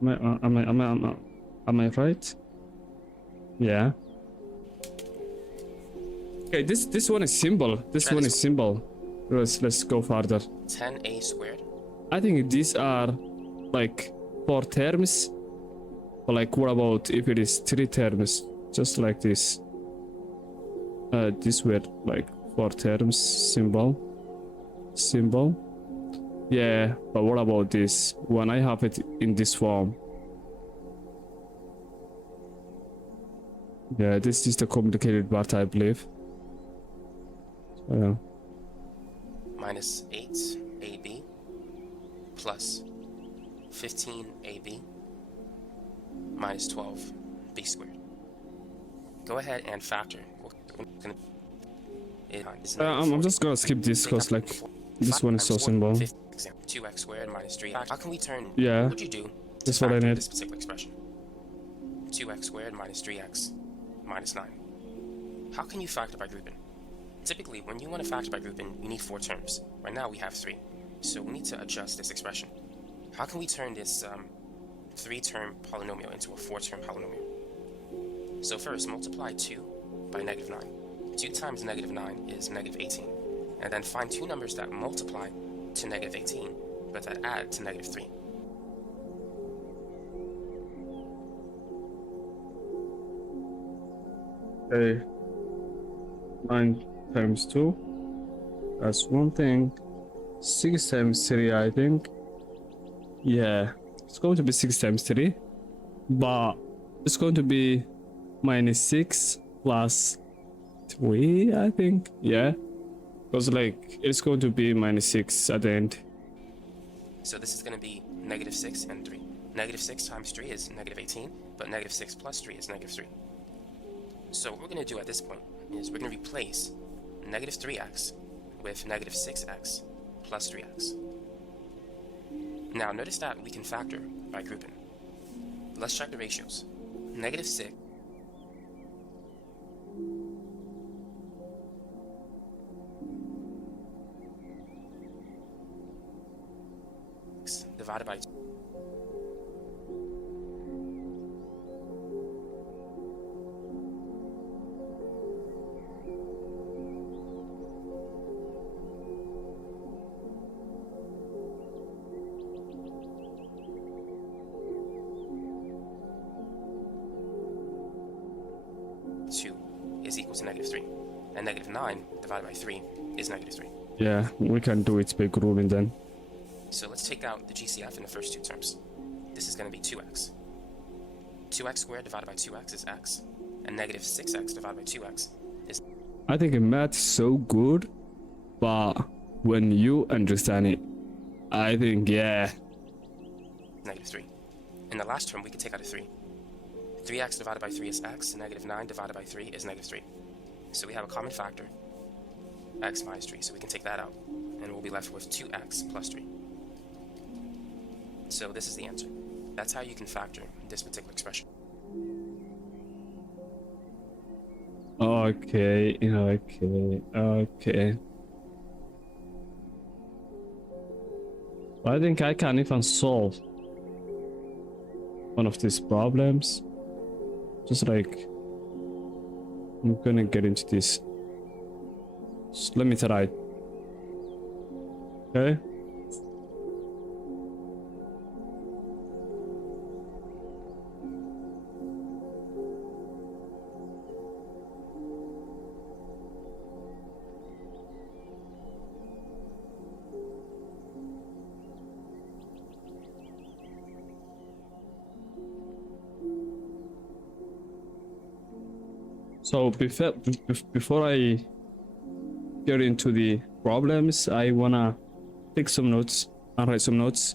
Am I right? Yeah. Okay, this one is simple. This one is simple. Let's go further. 10a squared. I think these are like 4 terms. But like, what about if it is 3 terms? Just like this. This were like 4 terms. Symbol. Yeah, but what about this? When I have it in this form. Yeah, this is the complicated part, I believe. Minus 8ab plus 15ab minus 12b squared. Go ahead and factor. I'm just gonna skip this because like this one is so simple. 2x squared minus 3. How can we turn? Yeah. What would you do? That's what I need. This particular expression. 2x squared minus 3x minus 9. How can you factor by grouping? Typically, when you want to factor by grouping, you need 4 terms. Right now, we have 3. So we need to adjust this expression. How can we turn this 3-term polynomial into a 4-term polynomial? So first, multiply 2 by negative 9. 2 times negative 9 is negative 18. And then find 2 numbers that multiply to negative 18, but that add to negative 3. Okay. 9 times 2. That's one thing. 6 times 3, I think. Yeah. It's going to be 6 times 3. But it's going to be minus 6 plus 3, I think. Yeah. Because like it's going to be minus 6 at the end. So this is going to be negative 6 and 3. Negative 6 times 3 is negative 18, but negative 6 plus 3 is negative 3. So what we're going to do at this point is we're going to replace negative 3x with negative 6x plus 3x. Now notice that we can factor by grouping. Let's check the ratios. Negative 6 divided by 2. is equal to negative 3. And negative 9 divided by 3 is negative 3. Yeah, we can do its big ruling then. So let's take out the GCF in the first two terms. This is going to be 2x. 2x squared divided by 2x is x. And negative 6x divided by 2x is... I think math is so good, but when you understand it, I think, yeah. negative 3. In the last term, we could take out a 3. 3x divided by 3 is x, and negative 9 divided by 3 is negative 3. So we have a common factor, x minus 3, so we can take that out, and we'll be left with 2x plus 3. So this is the answer. That's how you can factor this particular expression. Okay. I think I can even solve one of these problems. Just like, I'm gonna get into this. Just let me try. Okay. So before I get into the problems, I wanna take some notes and write some notes.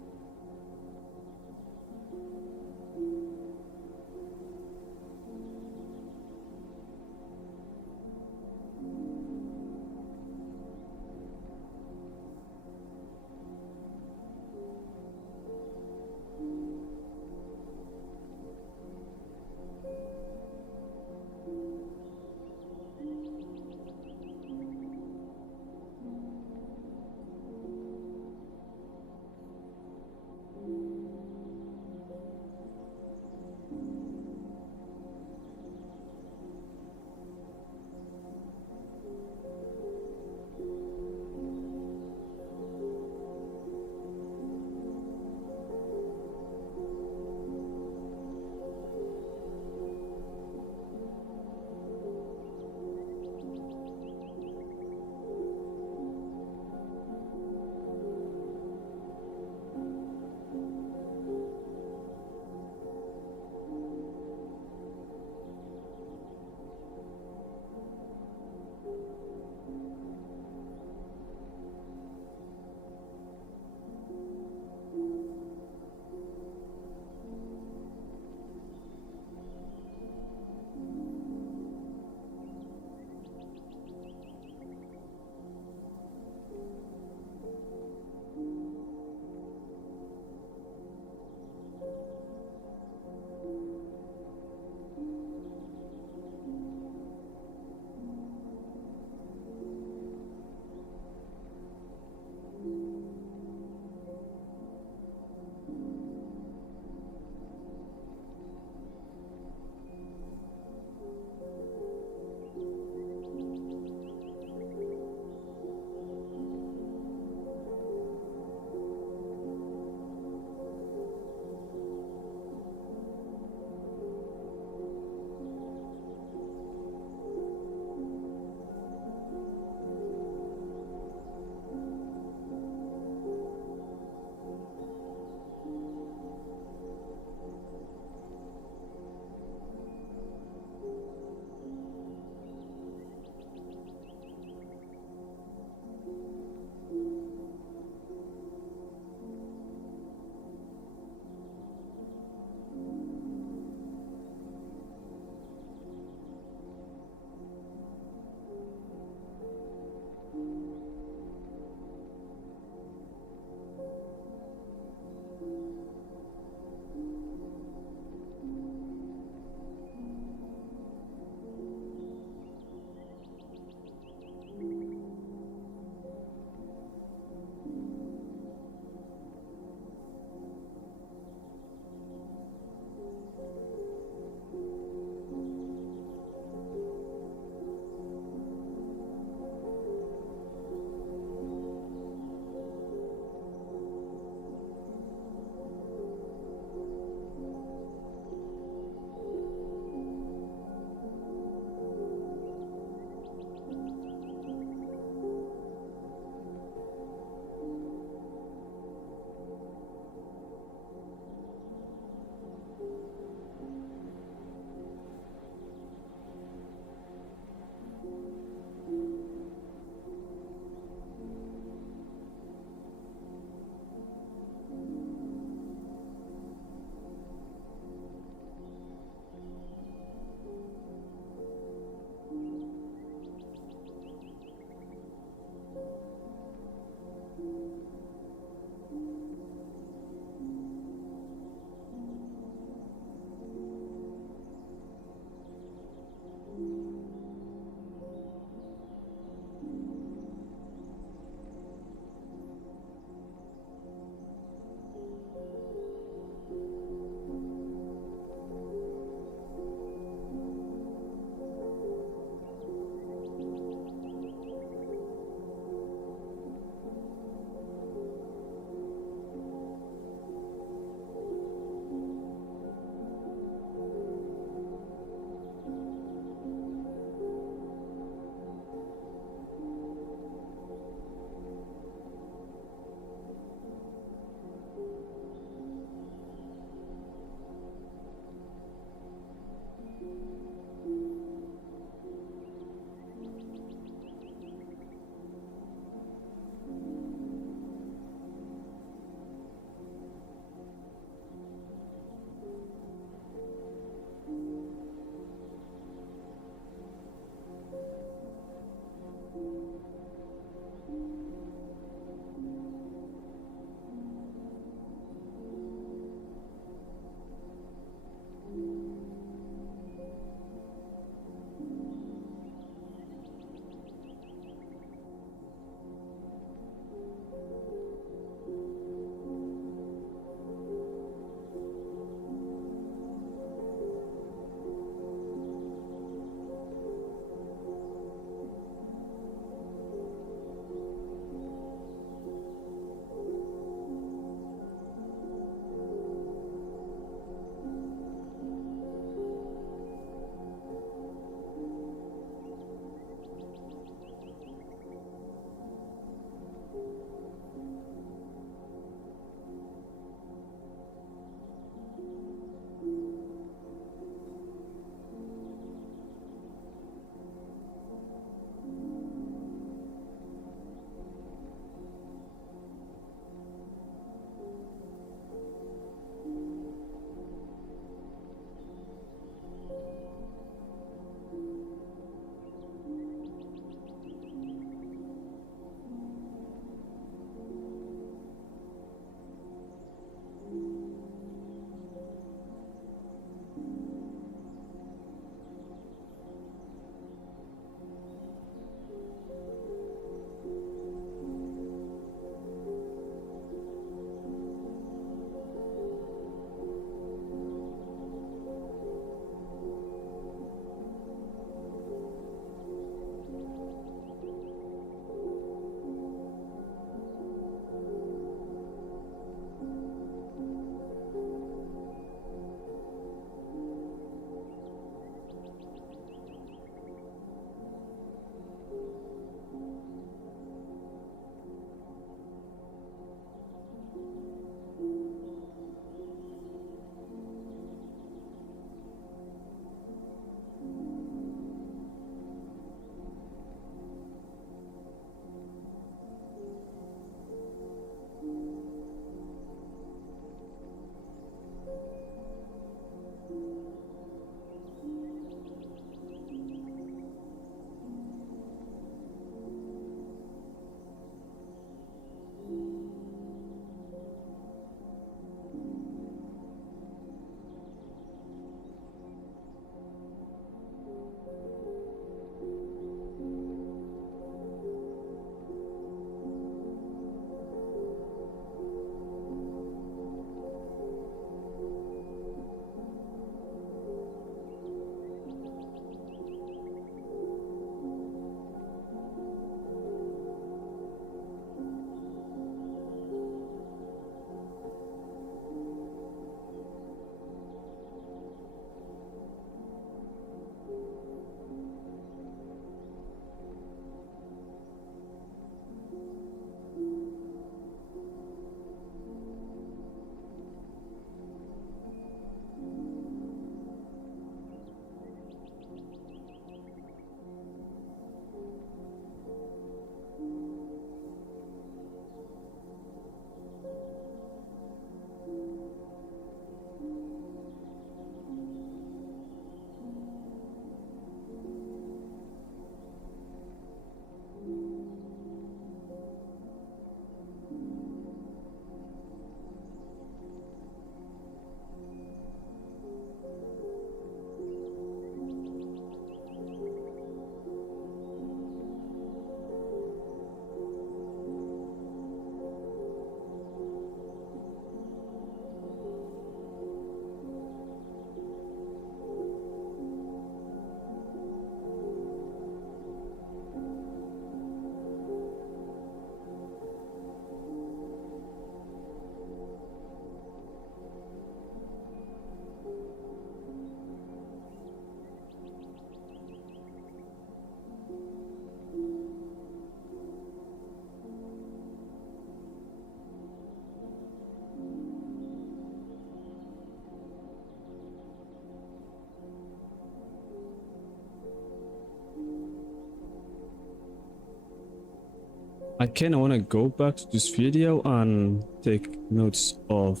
I kind of want to go back to this video and take notes of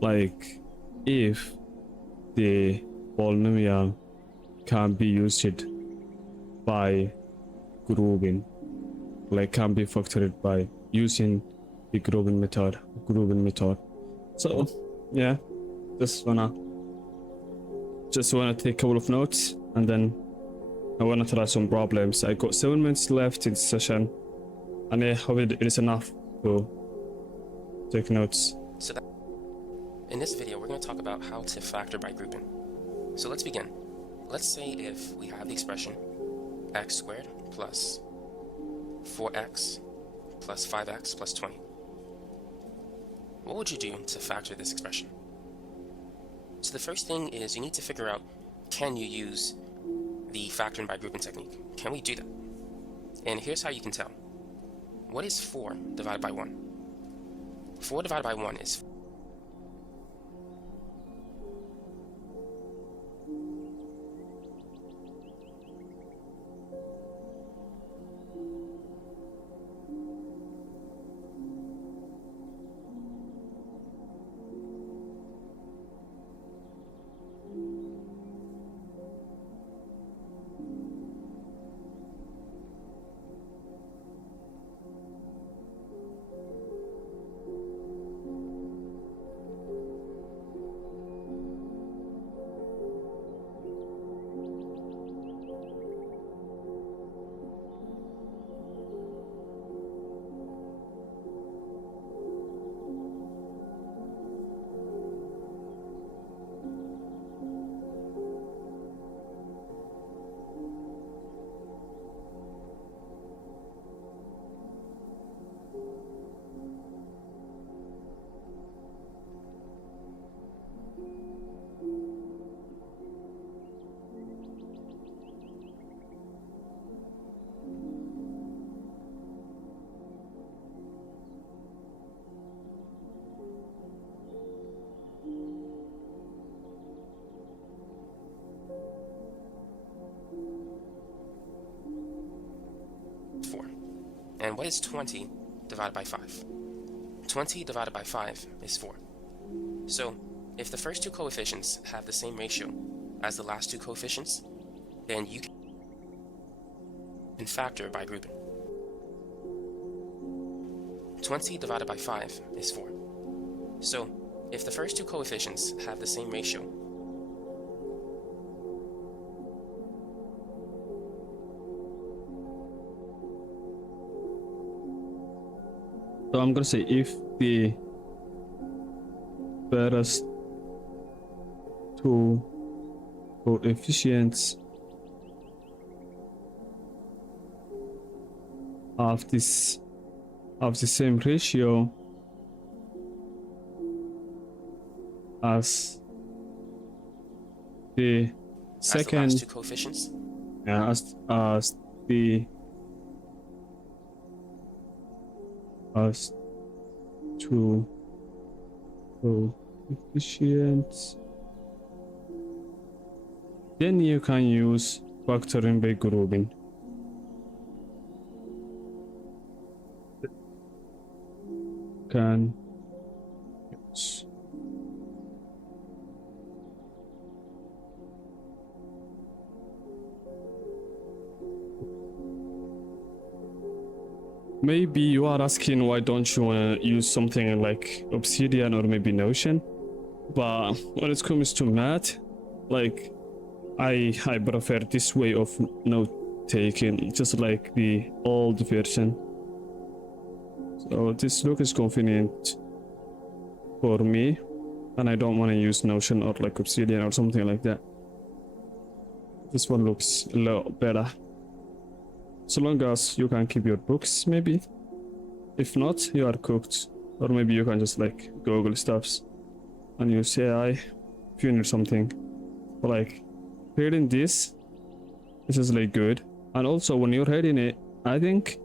like if the polynomial can be used by grouping, like can be factored by using the grouping method. So yeah, just wanna take a couple of notes, and then I wanna try some problems. I got 7 minutes left in the session, and I hope it is enough to take notes. So that, in this video, we're going to talk about how to factor by grouping. So let's begin. Let's say if we have the expression x squared plus 4x plus 5x plus 20. What would you do to factor this expression? So the first thing is you need to figure out, can you use the factoring by grouping technique? Can we do that? And here's how you can tell. What is 4 divided by 1? 4 divided by 1 is 4. And what is 20 divided by 5? 20 divided by 5 is 4. So, if the first two coefficients have the same ratio as the last two coefficients, then you can factor by grouping. 20 divided by 5 is 4. So, if the first two coefficients have the same ratio, so I'm gonna say if the first two coefficients of the same ratio as the second, as the last two coefficients, yeah, as two coefficients, then you can use factoring by grouping. Can use maybe you are asking why don't you want to use something like Obsidian or maybe Notion, but when it comes to math, like I prefer this way of note taking, just like the old version. So this looks convenient for me, and I don't want to use Notion or like Obsidian or something like that. This one looks a lot better. So long as you can keep your books, maybe. If not, you are cooked. Or maybe you can just like Google stuffs and use AI if you need something. But like reading this is like good. And also when you're reading it, I think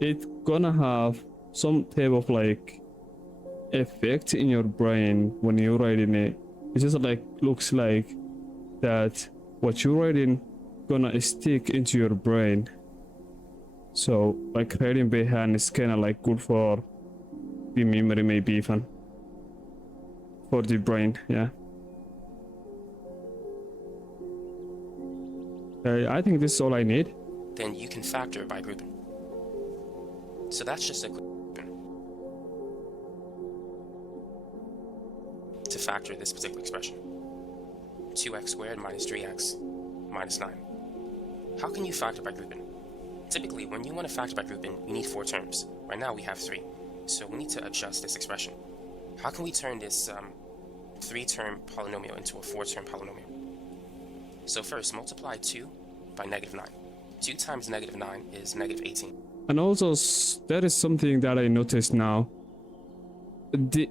it's gonna have some type of like effect in your brain when you're writing it. It just like looks like that what you're writing gonna stick into your brain. So like reading by hand is kind of like good for the memory, maybe even for the brain. Yeah. I think this is all I need. Then you can factor by grouping. So that's just a quick to factor this particular expression. 2x squared minus 3x minus 9. How can you factor by grouping? Typically, when you want to factor by grouping, you need 4 terms. Right now we have 3. So we need to adjust this expression. How can we turn this 3-term polynomial into a 4-term polynomial? So first, multiply 2 by negative 9. 2 times negative 9 is negative 18. And also, there is something that I noticed now. The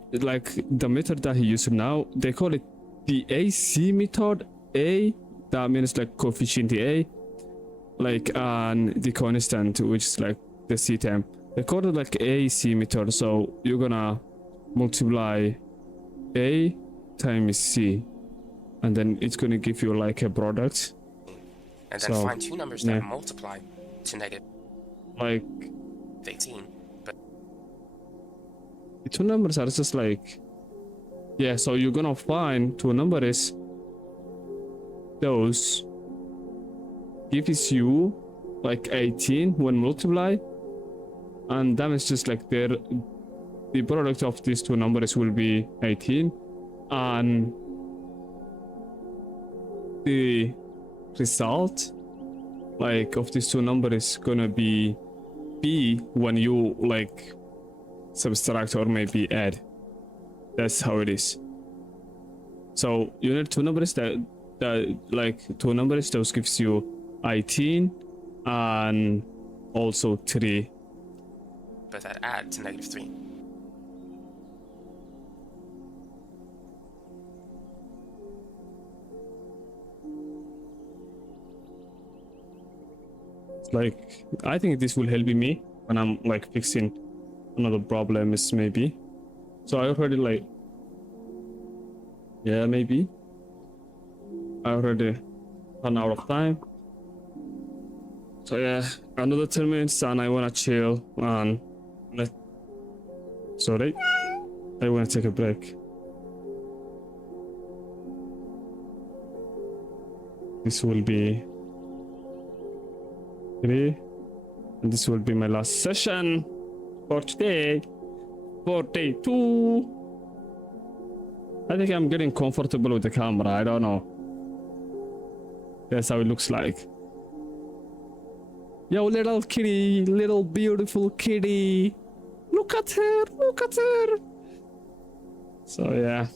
method that he used now, they call it the AC method. A, that means like coefficient A, like, and the constant, which is like the C term. They call it like AC method. So you're gonna multiply A times C, and then it's gonna give you like a product. And then find 2 numbers that multiply to negative like 18. But the 2 numbers are just like, yeah, so you're gonna find 2 numbers, those gives you like 18 when multiply, and that is just like the product of these 2 numbers will be 18, and the result like of these 2 numbers is gonna be B when you like subtract or maybe add. That's how it is. So you need 2 numbers that like 2 numbers those gives you 18 and also 3, but that add to negative 3. Like, I think this will help me when I'm like fixing another problem is maybe. So I already like, yeah, maybe I already run out of time. So yeah, another 10 minutes and I wanna chill and sorry, I wanna take a break. This will be 3, and this will be my last session for today, for day 2. I think I'm getting comfortable with the camera. I don't know. That's how it looks like. Yo, little kitty, little beautiful kitty. Look at her, look at her. So yeah.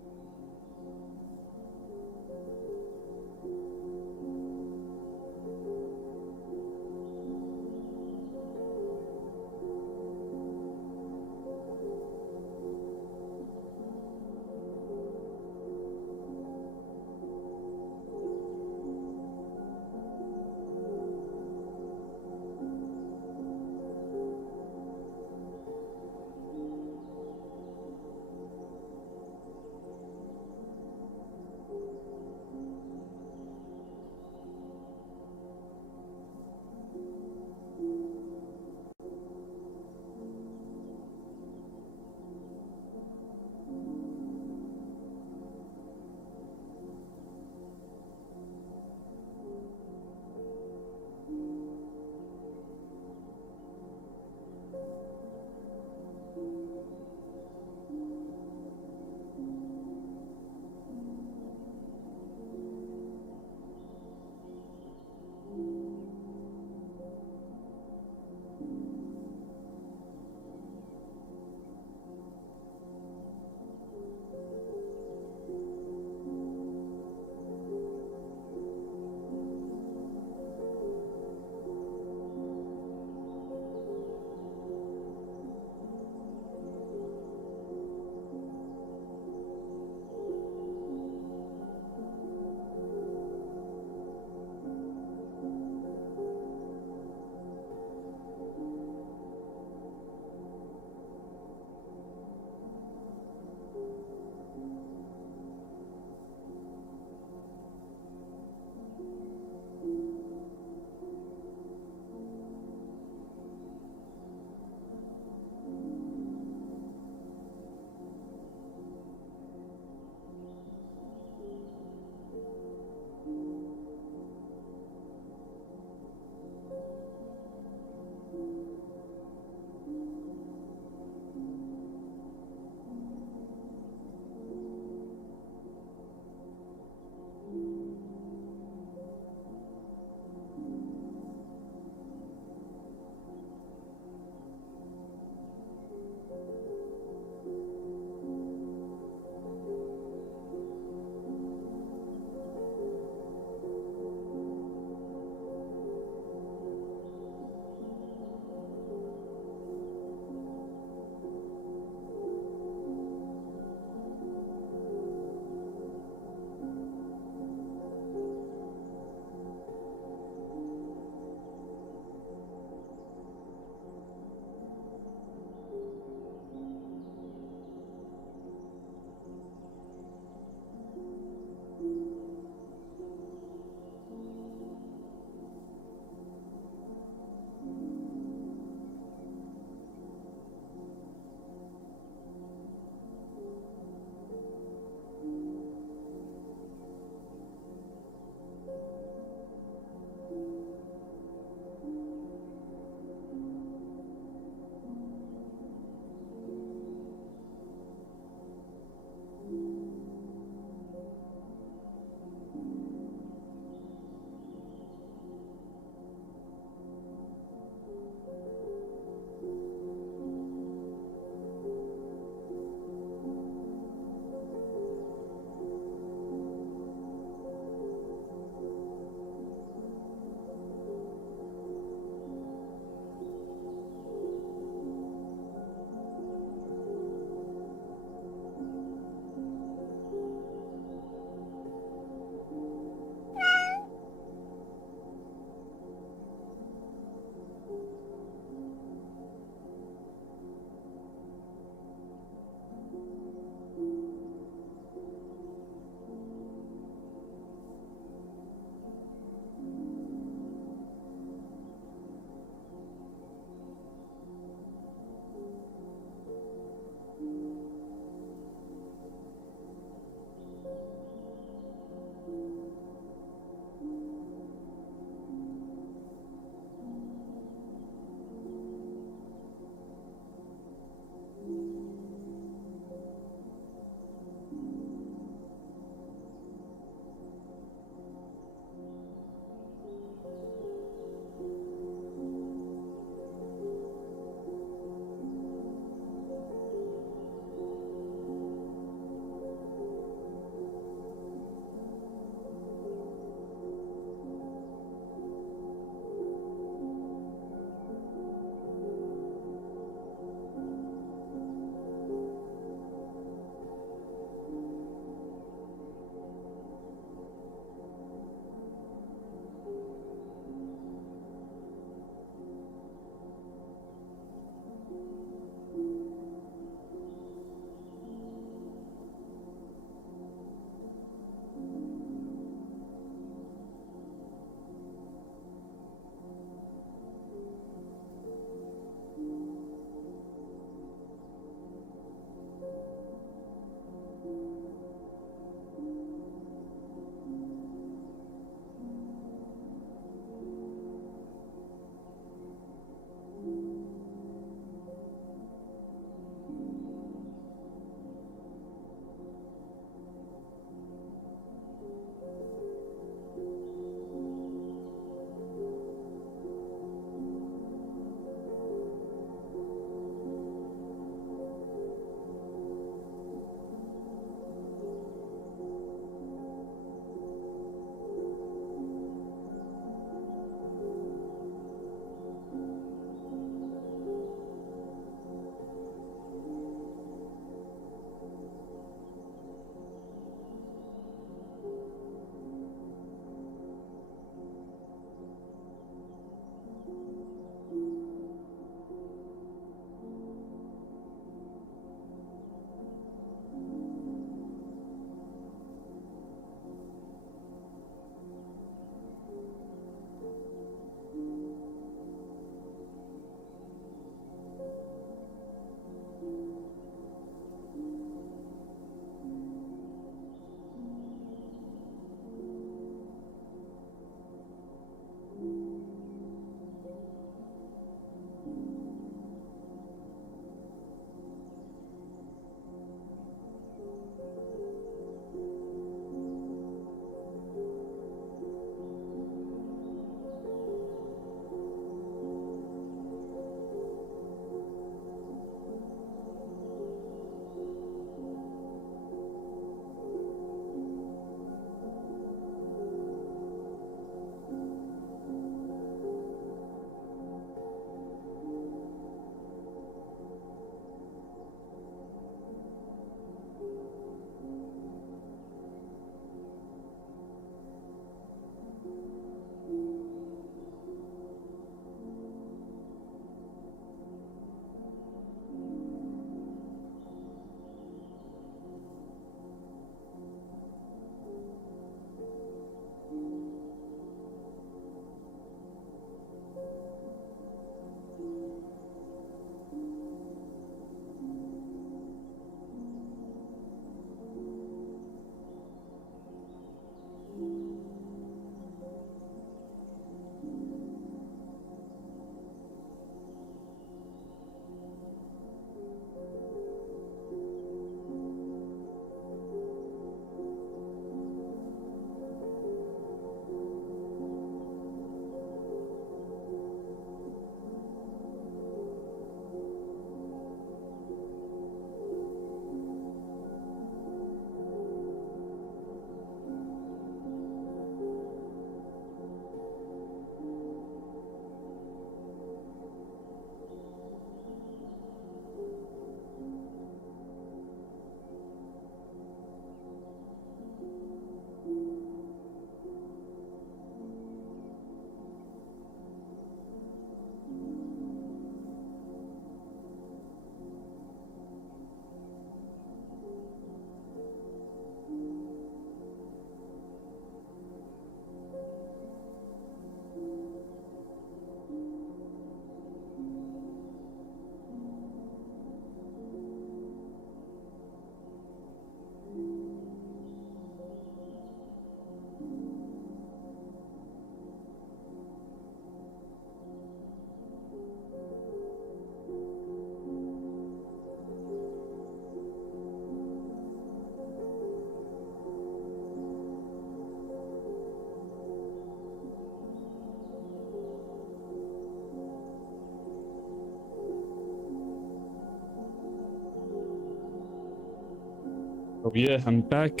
So yeah, I'm back.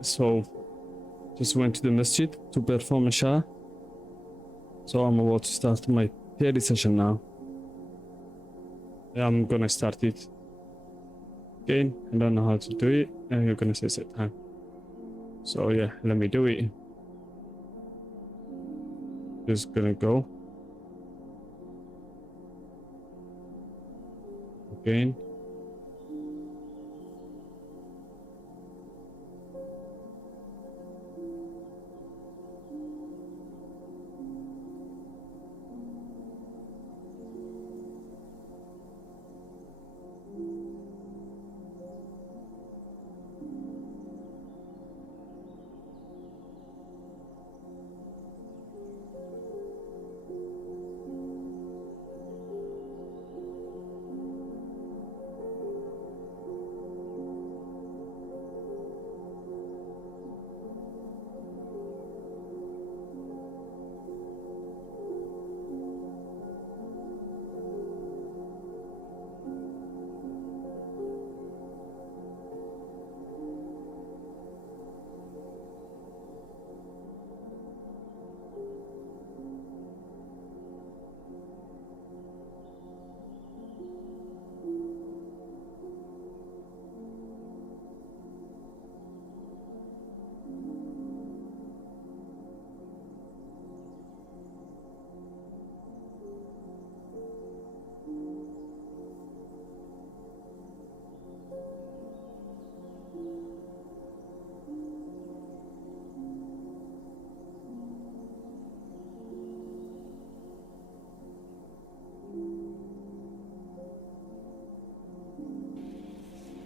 So just went to the masjid to perform Isha. So I'm about to start my daily session now. Yeah, I'm gonna start it. Again, I don't know how to do it, and you're gonna say set time. So yeah, let me do it. Just gonna go again.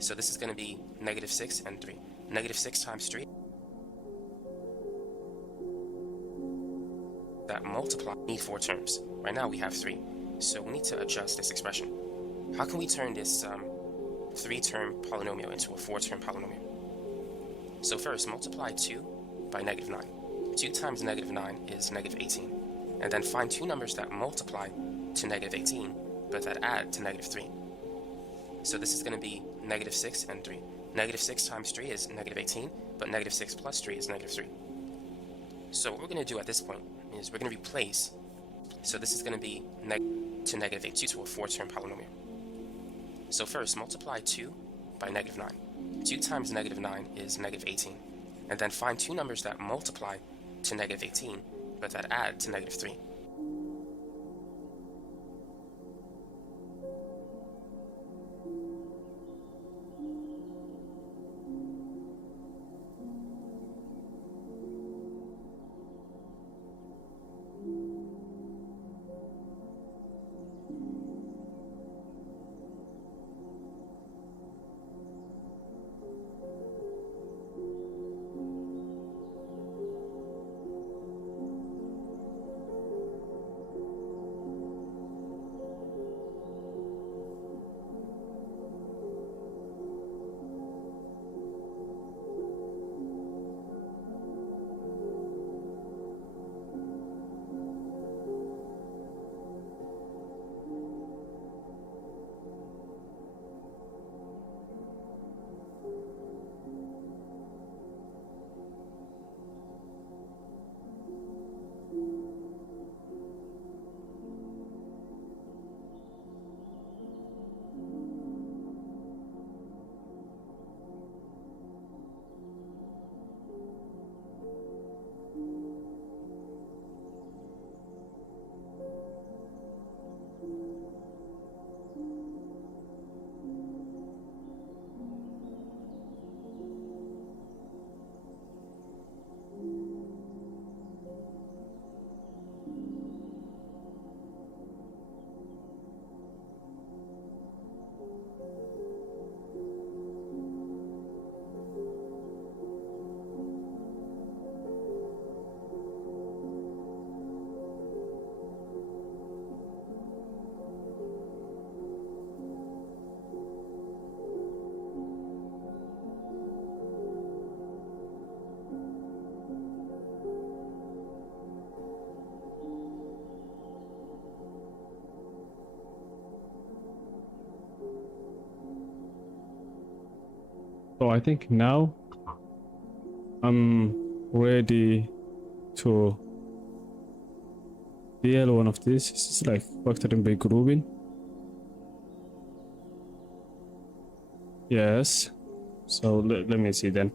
So this is going to be -6 and 3. -6 times 3, that multiply, we need 4 terms. Right now we have 3. So we need to adjust this expression. How can we turn this 3-term polynomial into a 4-term polynomial? So first, multiply 2 by -9. 2 times -9 is -18. And then find two numbers that multiply to -18, but that add to -3. So this is going to be -6 and 3. -6 times 3 is -18, but -6 plus 3 is -3. So what we're going to do at this point is we're going to replace. So this is going to be to -8 to a 4-term polynomial. So first, multiply 2 by -9. 2 times -9 is -18. And then find two numbers that multiply to -18, but that add to -3. So I think now I'm ready to deal one of these. This is like factoring by grouping. Yes. So let me see then.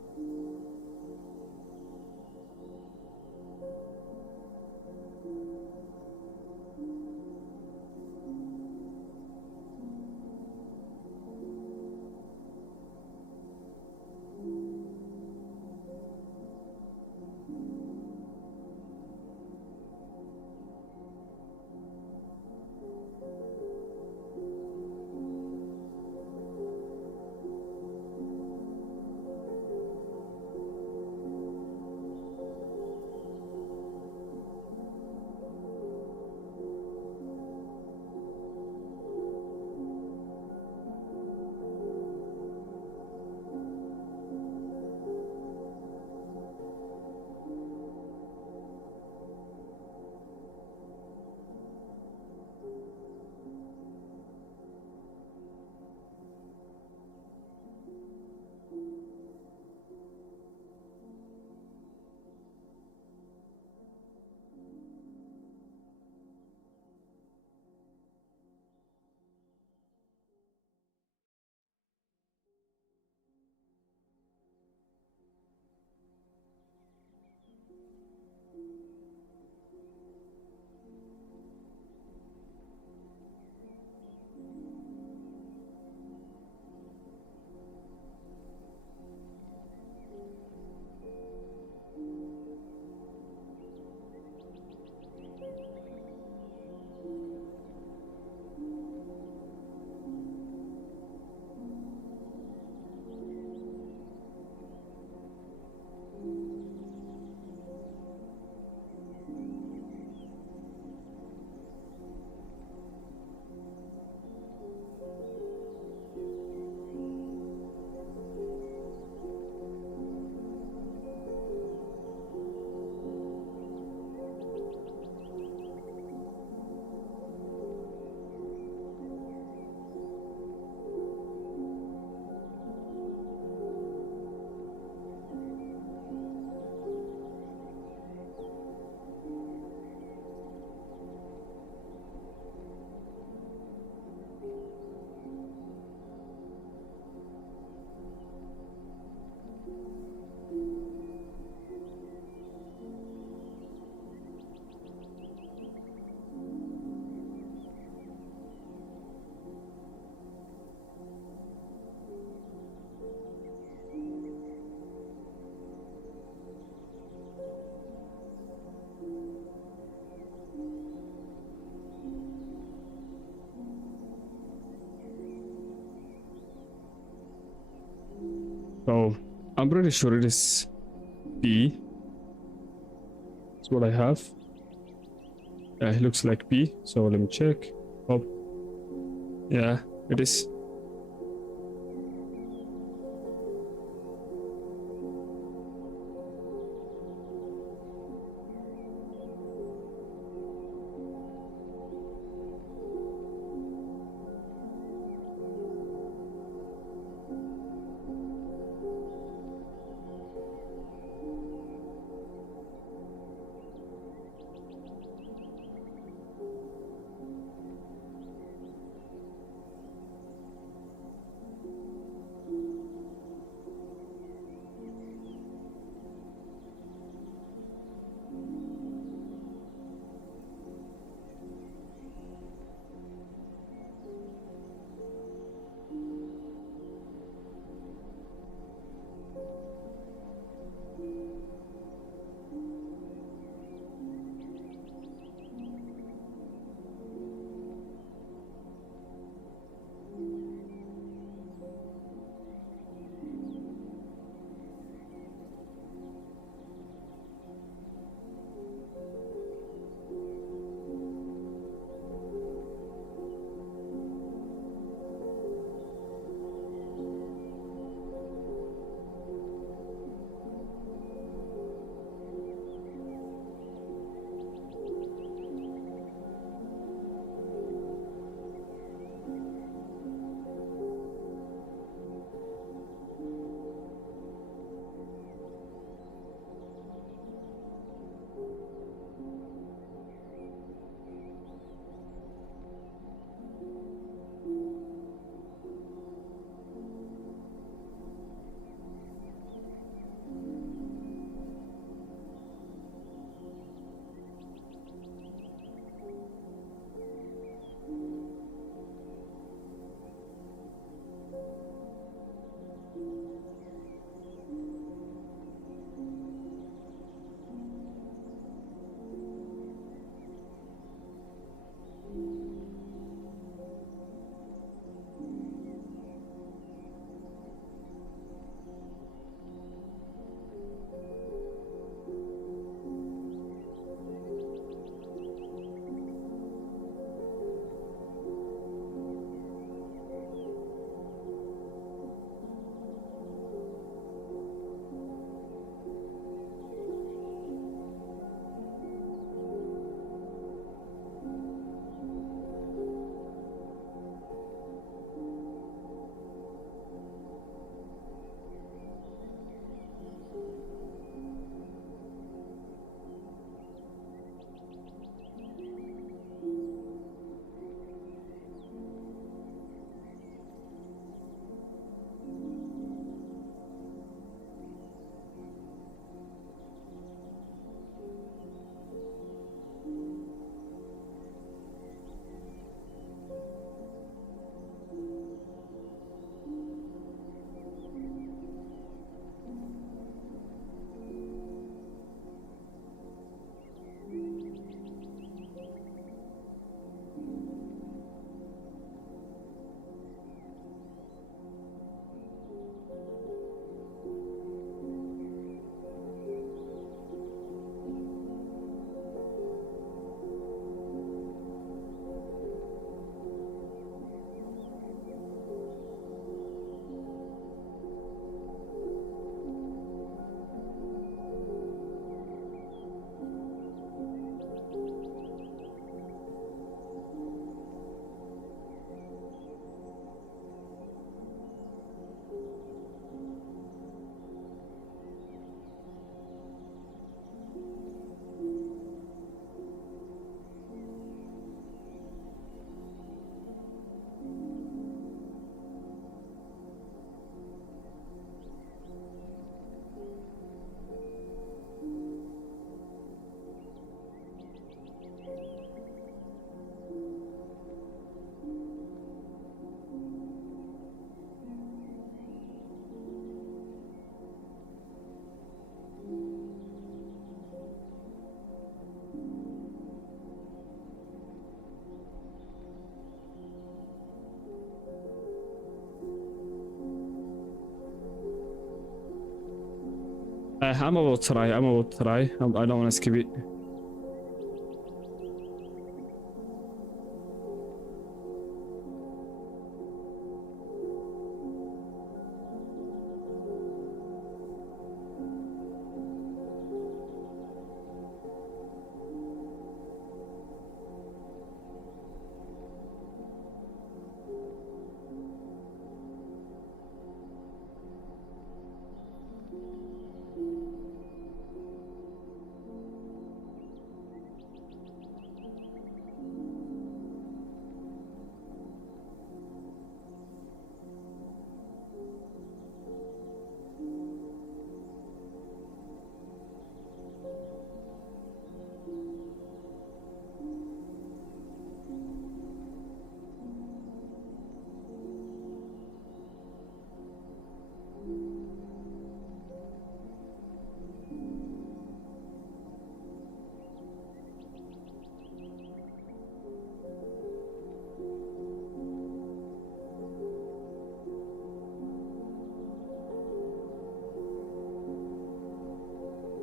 So I'm pretty sure it is B. That's what I have. It looks like B. So let me check. Oh, yeah, it is. I'm about to try. I don't want to skip it.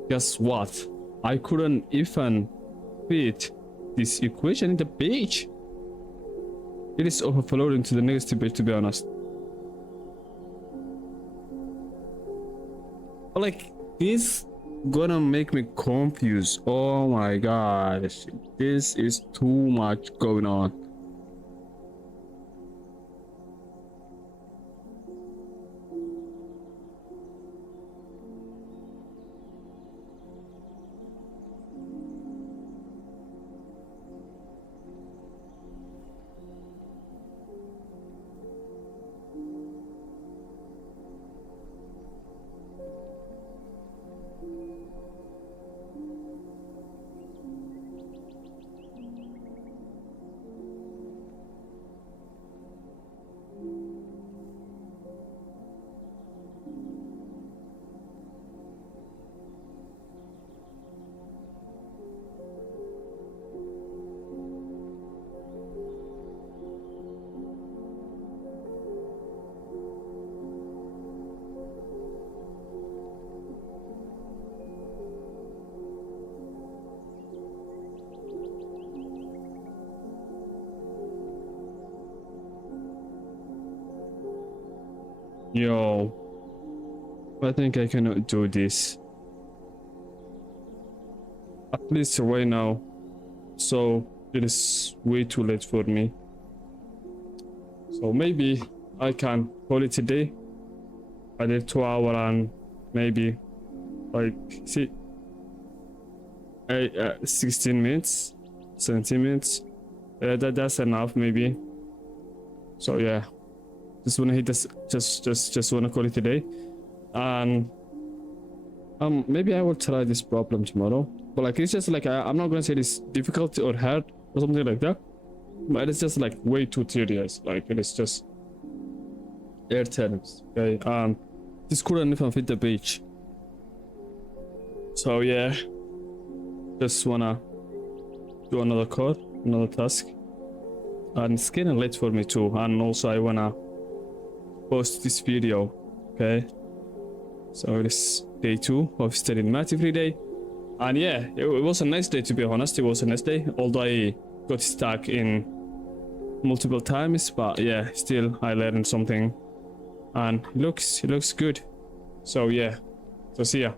Guess what? I couldn't even fit this equation in the page. It is overflowing to the next page, to be honest. Like, this gonna make me confused. Oh my gosh, this is too much going on. Yo, I think I cannot do this. At least right now. So it is way too late for me. So maybe I can call it today. I did 2 hours and maybe like 16 minutes, 17 minutes. That's enough maybe. So yeah. Just wanna hit this. Just wanna call it today, and maybe I will try this problem tomorrow. But like, it's just like I'm not gonna say it's difficult or hard or something like that. But it's just like way too tedious. Like it is just air terms. Okay, this couldn't even fit the page. So yeah, just wanna do another code, another task, and it's getting late for me too. And also I wanna post this video. Okay, so it is day 2 of studying math every day, and yeah, it was a nice day, to be honest. It was a nice day, although I got stuck in multiple times, but yeah, still I learned something and it looks good. So yeah, so see ya.